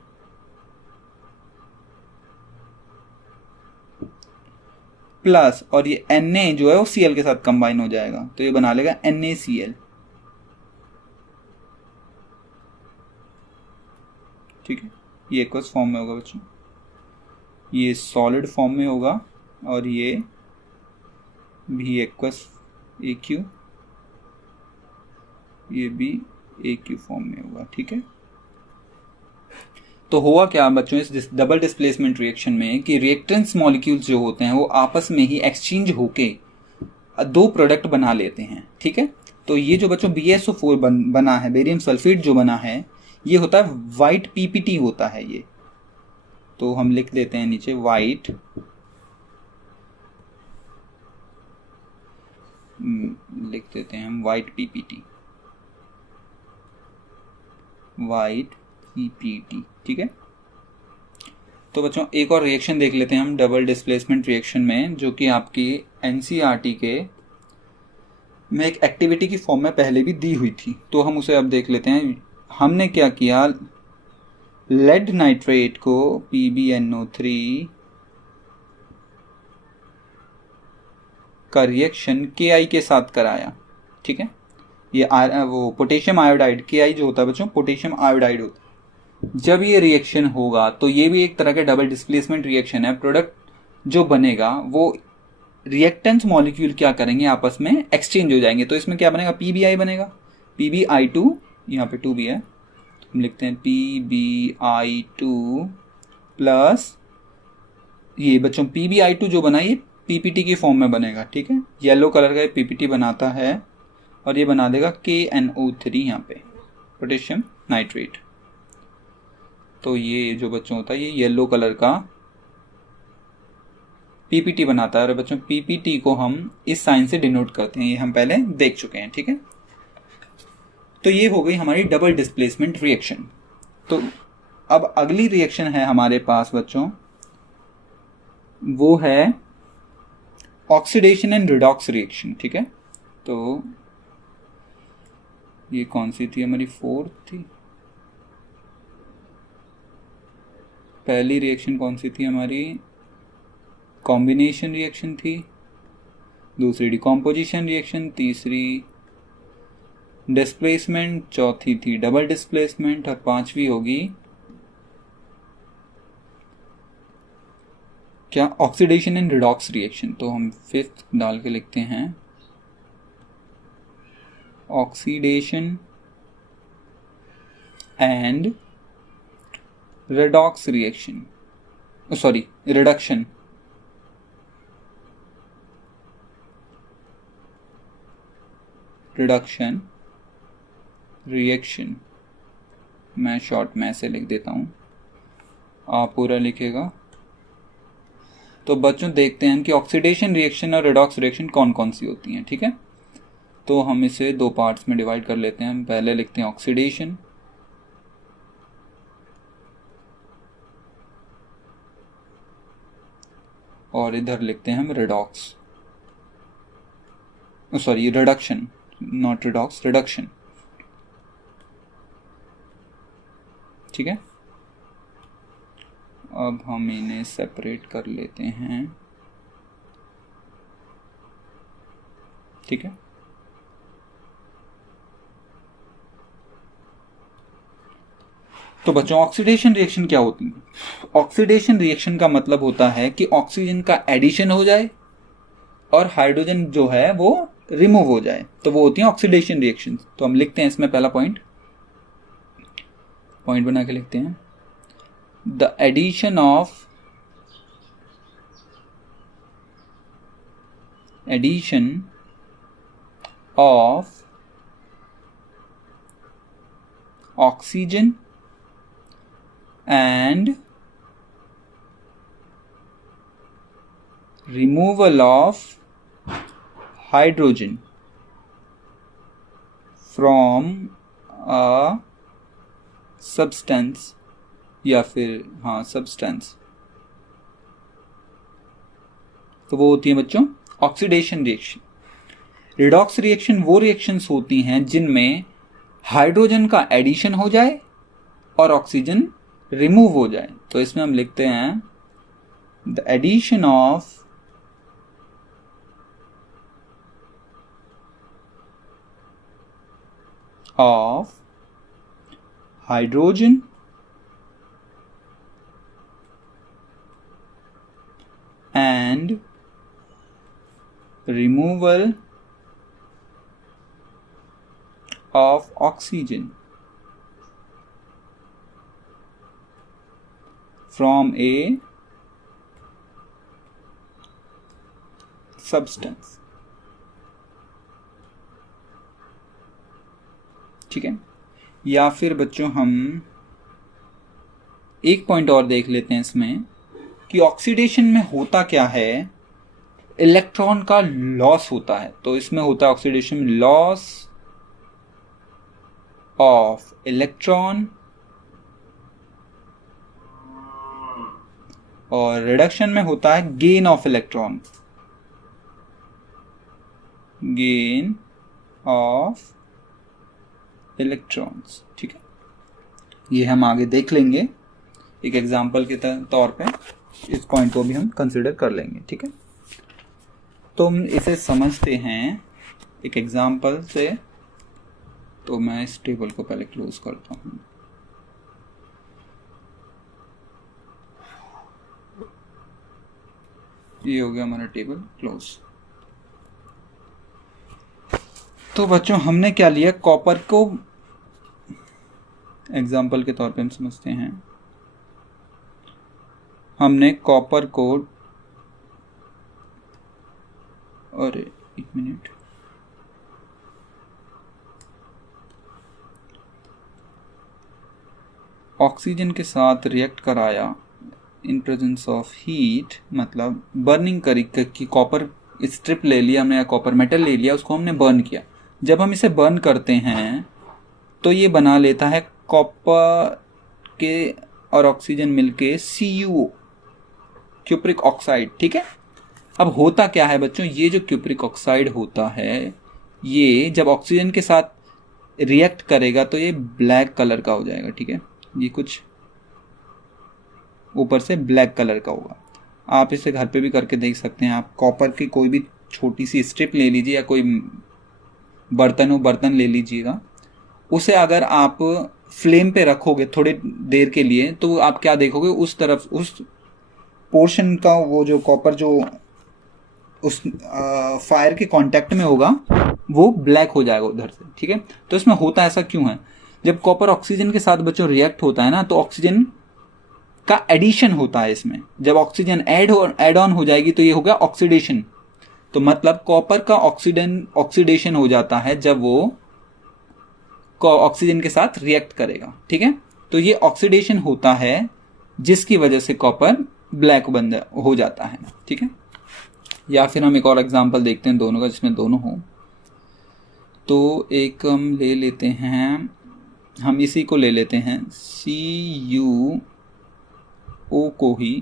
प्लस, और ये Na जो है वो Cl के साथ कंबाइन हो जाएगा, तो ये बना लेगा NaCl। ठीक है, ये एक्वस फॉर्म में होगा बच्चों, ये सॉलिड फॉर्म में होगा और ये भी एक्वस AQ, ये भी AQ फॉर्म में होगा। ठीक है, तो हुआ क्या बच्चों इस डबल डिस्प्लेसमेंट रिएक्शन में कि रिएक्टेंस मॉलिक्यूल्स जो होते हैं वो आपस में ही एक्सचेंज होके दो प्रोडक्ट बना लेते हैं। ठीक है, तो ये जो बच्चों BaSO4 बना है, बेरियम सल्फेट जो बना है, ये होता है वाइट PPT होता है ये, तो हम लिख देते हैं नीचे वाइट, लिख देते हैं हम वाइट PPT, वाइट PPT। ठीक है, तो बच्चों एक और रिएक्शन देख लेते हैं हम डबल डिस्प्लेसमेंट रिएक्शन में, जो कि आपकी NCERT के में एक एक्टिविटी की फॉर्म में पहले भी दी हुई थी, तो हम उसे अब देख लेते हैं। हमने क्या किया, लेड नाइट्रेट को PbNO3 का रिएक्शन Ki के साथ कराया। ठीक है, ये वो पोटेशियम आयोडाइड Ki जो होता है बच्चों, पोटेशियम आयोडाइड होता है। जब ये रिएक्शन होगा तो ये भी एक तरह का डबल डिस्प्लेसमेंट रिएक्शन है। प्रोडक्ट जो बनेगा वो रिएक्टेंस मॉलिक्यूल क्या करेंगे, आपस में एक्सचेंज हो जाएंगे। तो इसमें क्या बनेगा, PBI बनेगा, PbI2, यहाँ पे 2 भी है, तो हम लिखते हैं PbI2 प्लस ये बच्चों PbI2 जो बना ये PPT की फॉर्म में बनेगा। ठीक है, येलो कलर का ये PPT बनाता है और ये बना देगा KNO3 यहाँ पे, पोटेशियम नाइट्रेट। तो ये जो बच्चों होता है ये येलो कलर का PPT बनाता है, और बच्चों PPT को हम इस साइन से डिनोट करते हैं, ये हम पहले देख चुके हैं। ठीक है, तो ये हो गई हमारी डबल डिस्प्लेसमेंट रिएक्शन। तो अब अगली रिएक्शन है हमारे पास बच्चों, वो है ऑक्सीडेशन एंड रिडॉक्स रिएक्शन। ठीक है, तो ये कौन सी थी हमारी, 4th थी। पहली रिएक्शन कौन सी थी हमारी, कॉम्बिनेशन रिएक्शन थी, दूसरी डिकॉम्पोजिशन रिएक्शन, तीसरी डिस्प्लेसमेंट, चौथी थी डबल डिस्प्लेसमेंट, और पांचवी होगी क्या, ऑक्सीडेशन एंड रिडॉक्स रिएक्शन। तो हम 5th डाल के लिखते हैं oxidation and redox reaction, sorry reduction, reduction reaction. मैं शॉर्ट में ऐसे लिख देता हूं, आप पूरा लिखेगा। तो बच्चों देखते हैं कि ऑक्सीडेशन रिएक्शन और रिडॉक्स रिएक्शन कौन कौन सी होती हैं। ठीक है, तो हम इसे दो पार्ट्स में डिवाइड कर लेते हैं। हम पहले लिखते हैं ऑक्सीडेशन, और इधर लिखते हैं हम redox, sorry reduction, not redox, reduction. ठीक है, अब हम इन्हें सेपरेट कर लेते हैं। ठीक है, तो बच्चों ऑक्सीडेशन रिएक्शन क्या होती है? ऑक्सीडेशन रिएक्शन का मतलब होता है कि ऑक्सीजन का एडिशन हो जाए और हाइड्रोजन जो है वो रिमूव हो जाए, तो वो होती है ऑक्सीडेशन रिएक्शन। तो हम लिखते हैं इसमें पहला पॉइंट बना के लिखते हैं, the addition of oxygen and removal of hydrogen from a substance या फिर हाँ सब्सटेंस, तो वो होती है बच्चों ऑक्सीडेशन रिएक्शन। रिडॉक्स रिएक्शन वो रिएक्शंस होती हैं जिनमें हाइड्रोजन का एडिशन हो जाए और ऑक्सीजन रिमूव हो जाए। तो इसमें हम लिखते हैं the addition of hydrogen and removal of oxygen from a substance। ठीक है, या फिर बच्चों हम एक पॉइंट और देख लेते हैं इसमें कि ऑक्सीडेशन में होता क्या है, इलेक्ट्रॉन का लॉस होता है। तो इसमें होता है ऑक्सीडेशन में लॉस ऑफ इलेक्ट्रॉन और रिडक्शन में होता है gain of electron, gain of electrons. ठीक है, ये हम आगे देख लेंगे एक एग्जाम्पल के तौर पे, इस पॉइंट को भी हम कंसिडर कर लेंगे। ठीक है, तो हम इसे समझते हैं एक एग्जाम्पल से। तो मैं इस टेबल को पहले क्लोज करता हूं। ये हो गया हमारा टेबल क्लोज। तो बच्चों हमने क्या लिया, कॉपर को एग्जाम्पल के तौर पे हम समझते हैं। हमने कॉपर को, अरे एक मिनट, ऑक्सीजन के साथ रिएक्ट कराया इन प्रेजेंस ऑफ हीट, मतलब बर्निंग करी कि कॉपर स्ट्रिप ले लिया हमने या कॉपर मेटल ले लिया, उसको हमने बर्न किया। जब हम इसे बर्न करते हैं तो ये बना लेता है कॉपर के और ऑक्सीजन मिलके CuO, क्यूप्रिक ऑक्साइड। ठीक है, अब होता क्या है बच्चों, ये जो क्यूप्रिक ऑक्साइड होता है ये जब ऑक्सीजन के साथ रिएक्ट करेगा तो ये ब्लैक कलर का हो जाएगा। ठीक है, ये कुछ ऊपर से ब्लैक कलर का होगा। आप इसे घर पे भी करके देख सकते हैं। आप कॉपर की कोई भी छोटी सी स्ट्रिप ले लीजिए या कोई बर्तन ले लीजिएगा, उसे अगर आप फ्लेम पे रखोगे थोड़ी देर के लिए तो आप क्या देखोगे, उस तरफ उस पोर्शन का वो जो कॉपर जो उस फायर के कांटेक्ट में होगा वो ब्लैक हो जाएगा उधर से। ठीक है, तो इसमें होता ऐसा क्यों है, जब कॉपर ऑक्सीजन के साथ बच्चों रिएक्ट होता है ना तो ऑक्सीजन का एडिशन होता है इसमें। जब ऑक्सीजन ऐड ऑन हो जाएगी तो ये हो गया ऑक्सीडेशन। तो मतलब कॉपर का ऑक्सीडेशन हो जाता है जब वो ऑक्सीजन के साथ रिएक्ट करेगा। ठीक है, तो ये ऑक्सीडेशन होता है जिसकी वजह से कॉपर ब्लैक हो जाता है। ठीक है, या फिर हम एक और एग्जांपल देखते हैं दोनों का जिसमें दोनों हो। तो एक हम ले लेते हैं, हम इसी को ले लेते हैं CuO को ही,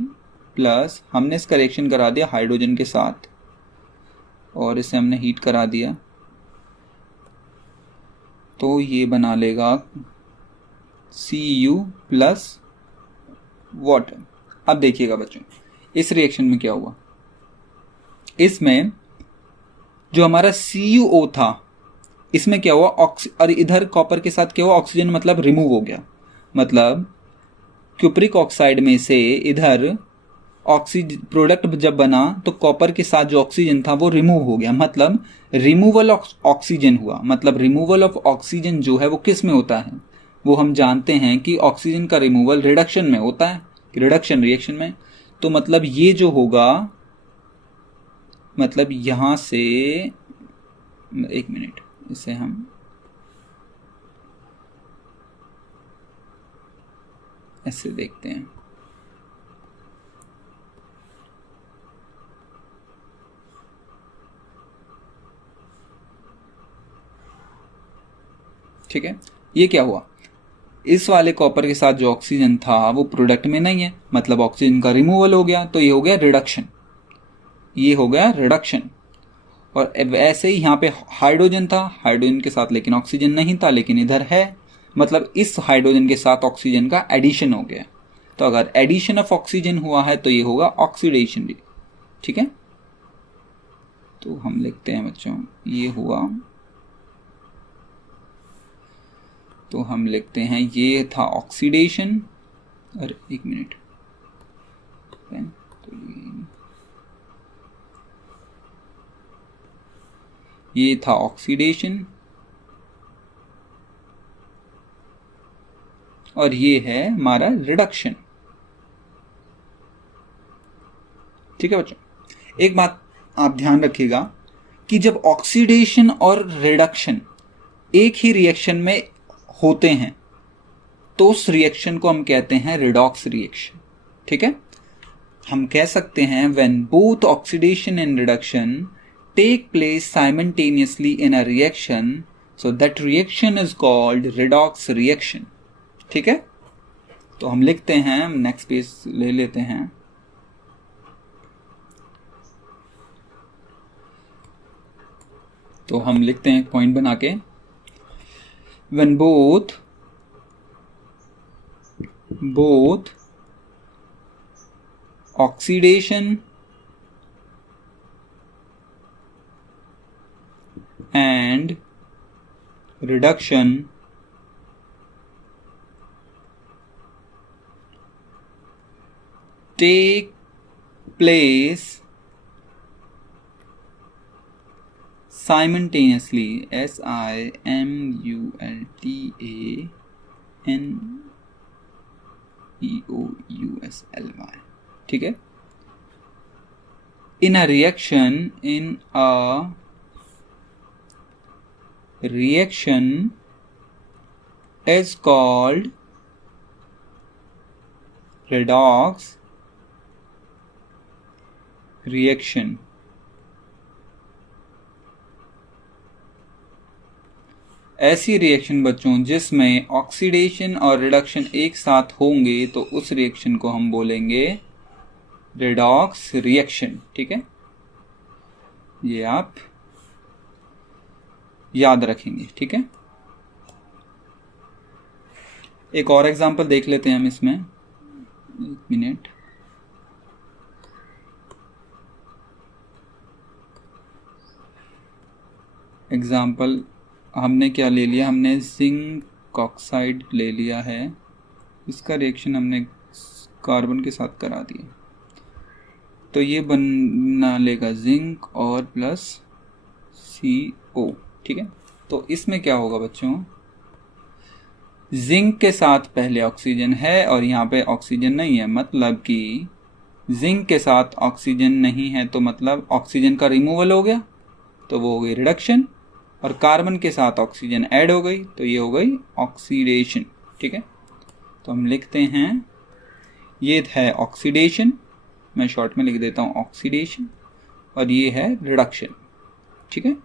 प्लस हमने इसका रिएक्शन करा दिया हाइड्रोजन के साथ और इसे हमने हीट करा दिया, तो ये बना लेगा Cu प्लस वाटर। अब देखिएगा बच्चों इस रिएक्शन में क्या हुआ, इसमें जो हमारा CuO था इसमें क्या हुआ और इधर कॉपर के साथ क्या हुआ, ऑक्सीजन मतलब रिमूव हो गया। मतलब क्यूप्रिक ऑक्साइड में से इधर ऑक्सीजन प्रोडक्ट जब बना तो कॉपर के साथ जो ऑक्सीजन था वो रिमूव हो गया, मतलब रिमूवल ऑफ ऑक्सीजन हुआ। मतलब रिमूवल ऑफ ऑक्सीजन जो है वो किस में होता है, वो हम जानते हैं कि ऑक्सीजन का रिमूवल रिडक्शन में होता है, रिडक्शन रिएक्शन में। तो मतलब ये जो होगा, मतलब यहां से एक मिनट, इसे हम ऐसे देखते हैं। ठीक है, ये क्या हुआ, इस वाले कॉपर के साथ जो ऑक्सीजन था वो प्रोडक्ट में नहीं है, मतलब ऑक्सीजन का रिमूवल हो गया, तो ये हो गया रिडक्शन, ये हो गया रिडक्शन। और ऐसे ही यहाँ पे हाइड्रोजन था, हाइड्रोजन के साथ लेकिन ऑक्सीजन नहीं था, लेकिन इधर है, मतलब इस हाइड्रोजन के साथ ऑक्सीजन का एडिशन हो गया। तो अगर एडिशन ऑफ ऑक्सीजन हुआ है तो ये होगा ऑक्सीडेशन भी, ठीक है। तो हम लिखते हैं बच्चों, ये हुआ, तो हम लिखते हैं ये था ऑक्सीडेशन। अरे एक मिनट, तो ये था ऑक्सीडेशन और ये है हमारा रिडक्शन, ठीक है बच्चों। एक बात आप ध्यान रखिएगा कि जब ऑक्सीडेशन और रिडक्शन एक ही रिएक्शन में होते हैं तो उस रिएक्शन को हम कहते हैं रिडॉक्स रिएक्शन, ठीक है। हम कह सकते हैं when both oxidation and reduction take place simultaneously in a reaction, so that reaction is called redox reaction, ठीक है। तो हम लिखते हैं, नेक्स्ट पेज ले लेते हैं। तो हम लिखते हैं पॉइंट बना के, when both oxidation and reduction take place simultaneously, simultaneously, ठीक है, in a reaction is called redox reaction। ऐसी रिएक्शन बच्चों जिसमें ऑक्सीडेशन और रिडक्शन एक साथ होंगे तो उस रिएक्शन को हम बोलेंगे रिडॉक्स रिएक्शन, ठीक है। ये आप याद रखेंगे, ठीक है। एक और एग्जांपल देख लेते हैं हम इसमें, एक मिनट। एग्जांपल हमने क्या ले लिया, हमने जिंक ऑक्साइड ले लिया है, इसका रिएक्शन हमने कार्बन के साथ करा दिया, तो ये बना लेगा जिंक और प्लस CO, ठीक है। तो इसमें क्या होगा बच्चों, जिंक के साथ पहले ऑक्सीजन है और यहाँ पे ऑक्सीजन नहीं है, मतलब कि जिंक के साथ ऑक्सीजन नहीं है तो मतलब ऑक्सीजन का रिमूवल हो गया, तो वो हो गई रिडक्शन, और कार्बन के साथ ऑक्सीजन ऐड हो गई तो ये हो गई ऑक्सीडेशन, ठीक है। तो हम लिखते हैं ये है ऑक्सीडेशन, मैं शॉर्ट में लिख देता हूँ ऑक्सीडेशन, और ये है रिडक्शन, ठीक है।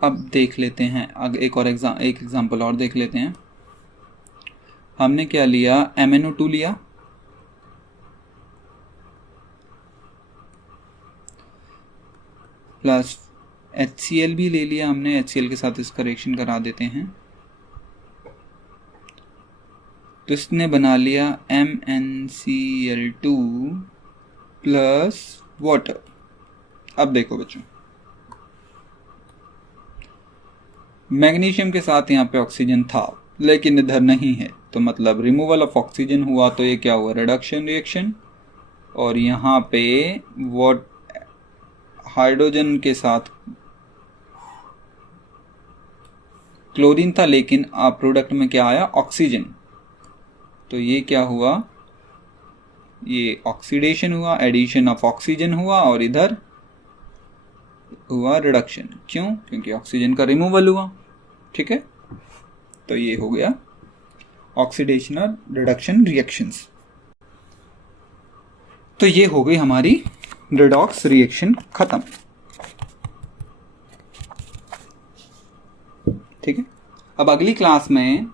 अब देख लेते हैं एक एग्जांपल और देख लेते हैं। हमने क्या लिया, MnO2 लिया, प्लस HCl भी ले लिया हमने, HCl के साथ इसका रिएक्शन करा देते हैं, तो इसने बना लिया MnCl2 प्लस वाटर। अब देखो बच्चों, मैग्नीशियम के साथ यहाँ पे ऑक्सीजन था लेकिन इधर नहीं है, तो मतलब रिमूवल ऑफ ऑक्सीजन हुआ, तो ये क्या हुआ, रिडक्शन रिएक्शन। और यहाँ पे हाइड्रोजन के साथ क्लोरीन था लेकिन प्रोडक्ट में क्या आया, ऑक्सीजन, तो ये क्या हुआ, ये ऑक्सीडेशन हुआ, एडिशन ऑफ ऑक्सीजन हुआ, और इधर हुआ रिडक्शन। क्यों, क्योंकि ऑक्सीजन का रिमूवल हुआ, ठीक है। तो ये हो गया ऑक्सीडेशन और रिडक्शन रिएक्शंस। तो ये हो गई हमारी रिडॉक्स रिएक्शन खत्म। अब अगली क्लास में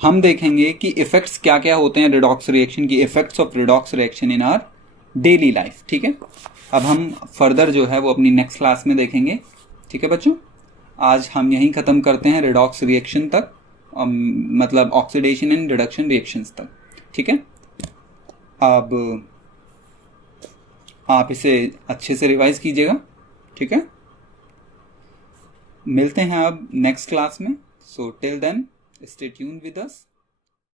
हम देखेंगे कि इफेक्ट्स क्या क्या होते हैं रिडॉक्स रिएक्शन की, effects of redox reaction in our daily life. ठीक है, अब हम फर्दर जो है वो अपनी नेक्स्ट क्लास में देखेंगे। ठीक है बच्चों, आज हम यहीं ख़त्म करते हैं रिडॉक्स रिएक्शन तक, मतलब ऑक्सीडेशन एंड रिडक्शन रिएक्शंस तक। ठीक है, अब आप इसे अच्छे से रिवाइज कीजिएगा। ठीक है, मिलते हैं अब नेक्स्ट क्लास में। So till then stay tuned with us.